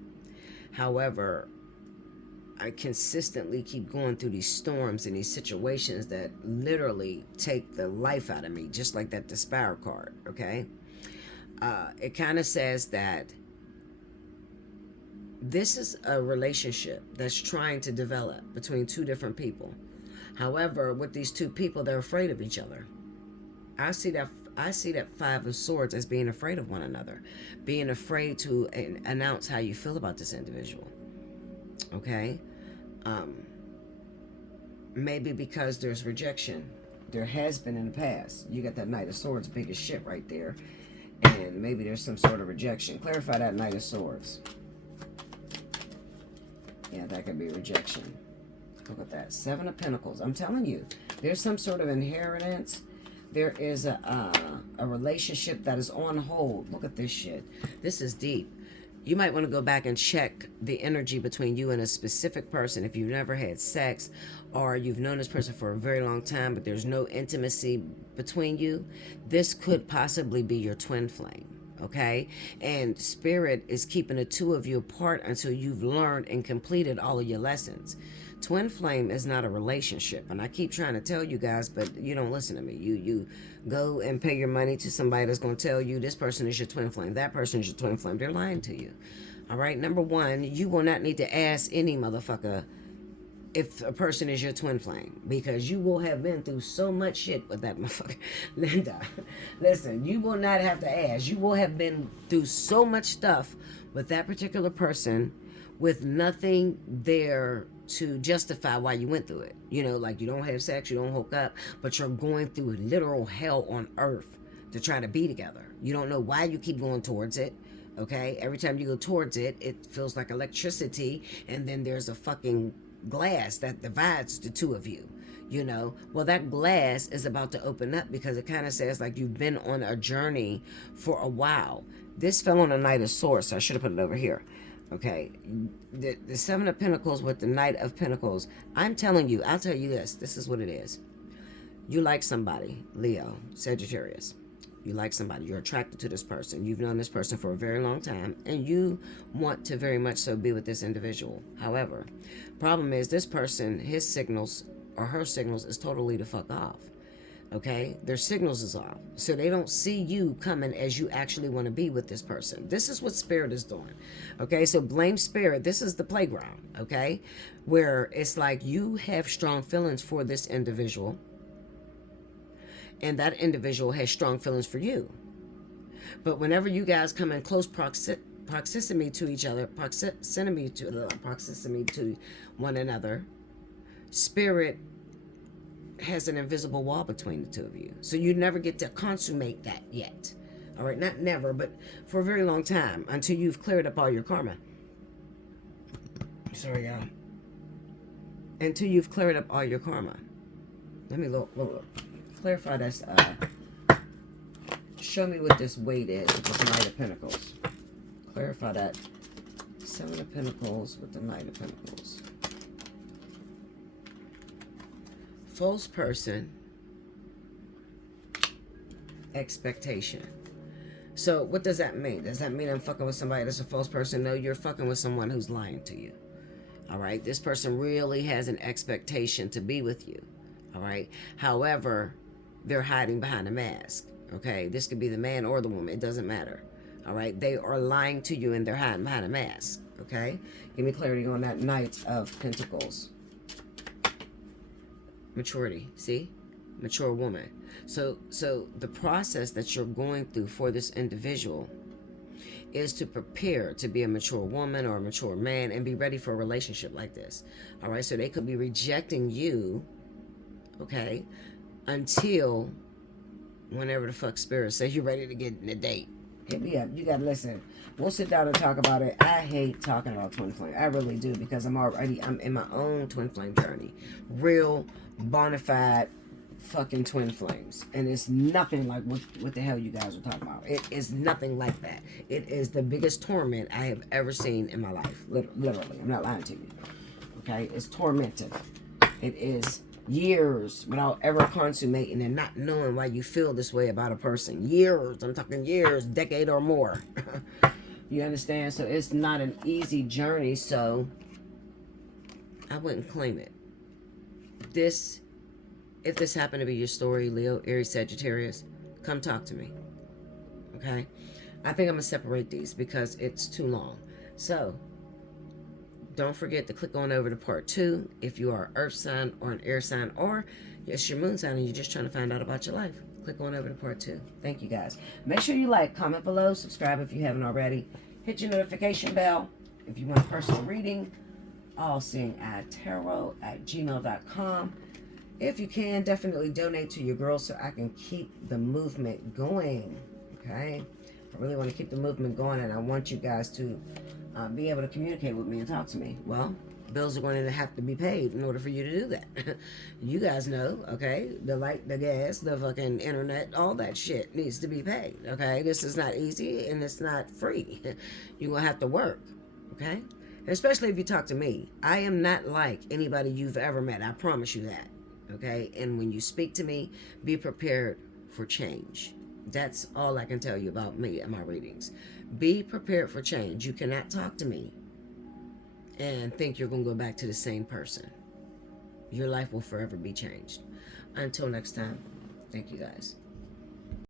However, I consistently keep going through these storms and these situations that literally take the life out of me, just like that despair card, okay? It kind of says that this is a relationship that's trying to develop between two different people. However, with these two people, they're afraid of each other. I see that Five of Swords as being afraid of one another, being afraid to announce how you feel about this individual. Okay? Maybe because there's rejection. There has been in the past. You got that Knight of Swords, big as shit right there. And maybe there's some sort of rejection. Clarify that Knight of Swords. Yeah, that could be rejection. Look at that. Seven of Pentacles. I'm telling you, there's some sort of inheritance. There is a relationship that is on hold. Look at this shit. This is deep. You might want to go back and check the energy between you and a specific person. If you've never had sex, or you've known this person for a very long time, but there's no intimacy between you, this could possibly be your twin flame. Okay? And Spirit is keeping the two of you apart until you've learned and completed all of your lessons. Twin flame is not a relationship, and I keep trying to tell you guys, but you don't listen to me. You go and pay your money to somebody that's going to tell you this person is your twin flame, that person is your twin flame. They're lying to you. All right? Number one, you will not need to ask any motherfucker if a person is your twin flame, because you will have been through so much shit with that motherfucker. Linda, listen, you will not have to ask. You will have been through so much stuff with that particular person with nothing there to justify why you went through it. You know, like you don't have sex, you don't hook up, but you're going through literal hell on earth to try to be together. You don't know why you keep going towards it. Okay, every time you go towards it, it feels like electricity, and then there's a fucking glass that divides the two of you. You know, well, that glass is about to open up because it kind of says like you've been on a journey for a while. This fell on a Knight of Swords, so I should have put it over here. Okay, the Seven of Pentacles with the Knight of Pentacles. I'm telling you, I'll tell you this. This is what it is. You like somebody, Leo, Sagittarius. You like somebody. You're attracted to this person. You've known this person for a very long time, and you want to very much so be with this individual. However, problem is this person, his signals or her signals is totally the fuck off. Okay, their signals is off, so they don't see you coming as you actually want to be with this person. This is what spirit is doing. Okay, so blame spirit. This is the playground. Okay, where it's like you have strong feelings for this individual, and that individual has strong feelings for you. But whenever you guys come in close proximity to each other, proximity to one another, spirit has an invisible wall between the two of you. So you never get to consummate that yet. All right, not never, but for a very long time until you've cleared up all your karma. Sorry, y'all. Until you've cleared up all your karma. Let me look. Clarify this. Show me what this weight is with this Knight of Pentacles. Clarify that. Seven of Pentacles with the Knight of Pentacles. False person, expectation. So what does that mean? Does that mean I'm fucking with somebody that's a false person? No, you're fucking with someone who's lying to you. All right, this person really has an expectation to be with you. All right, however, they're hiding behind a mask. Okay, this could be the man or the woman, it doesn't matter. All right, they are lying to you and they're hiding behind a mask. Okay, give me clarity on that Knight of Pentacles. Maturity, see? Mature woman. So the process that you're going through for this individual is to prepare to be a mature woman or a mature man and be ready for a relationship like this. All right, so they could be rejecting you, okay, until whenever the fuck spirit says you're ready to get in a date. Hit me up. You gotta listen. We'll sit down and talk about it. I hate talking about twin flame. I really do, because I'm in my own twin flame journey. Real bona fide fucking twin flames. And it's nothing like what the hell you guys are talking about. It is nothing like that. It is the biggest torment I have ever seen in my life. Literally. I'm not lying to you. Okay? It's tormenting. It is years without ever consummating and not knowing why you feel this way about a person. Years. I'm talking years, decade or more. You understand? So it's not an easy journey, so I wouldn't claim it. If this happened to be your story, Leo, Aries, Sagittarius, come talk to me. Okay? I think I'm going to separate these because it's too long. So don't forget to click on over to part 2 if you are an earth sign or an air sign, or it's your moon sign and you're just trying to find out about your life. Click on over to part 2. Thank you guys. Make sure you like, comment below, subscribe if you haven't already. Hit your notification bell if you want a personal reading. Allseeingeyetarot at gmail.com. If you can, definitely donate to your girls so I can keep the movement going. Okay? I really want to keep the movement going, and I want you guys to be able to communicate with me and talk to me. Well, bills are going to have to be paid in order for you to do that. You guys know, okay? The light, the gas, the fucking internet, all that shit needs to be paid, okay? This is not easy and it's not free. You're going to have to work, okay? And especially if you talk to me. I am not like anybody you've ever met. I promise you that, okay? And when you speak to me, be prepared for change. That's all I can tell you about me and my readings. Be prepared for change. You cannot talk to me and think you're going to go back to the same person. Your life will forever be changed. Until next time, thank you guys.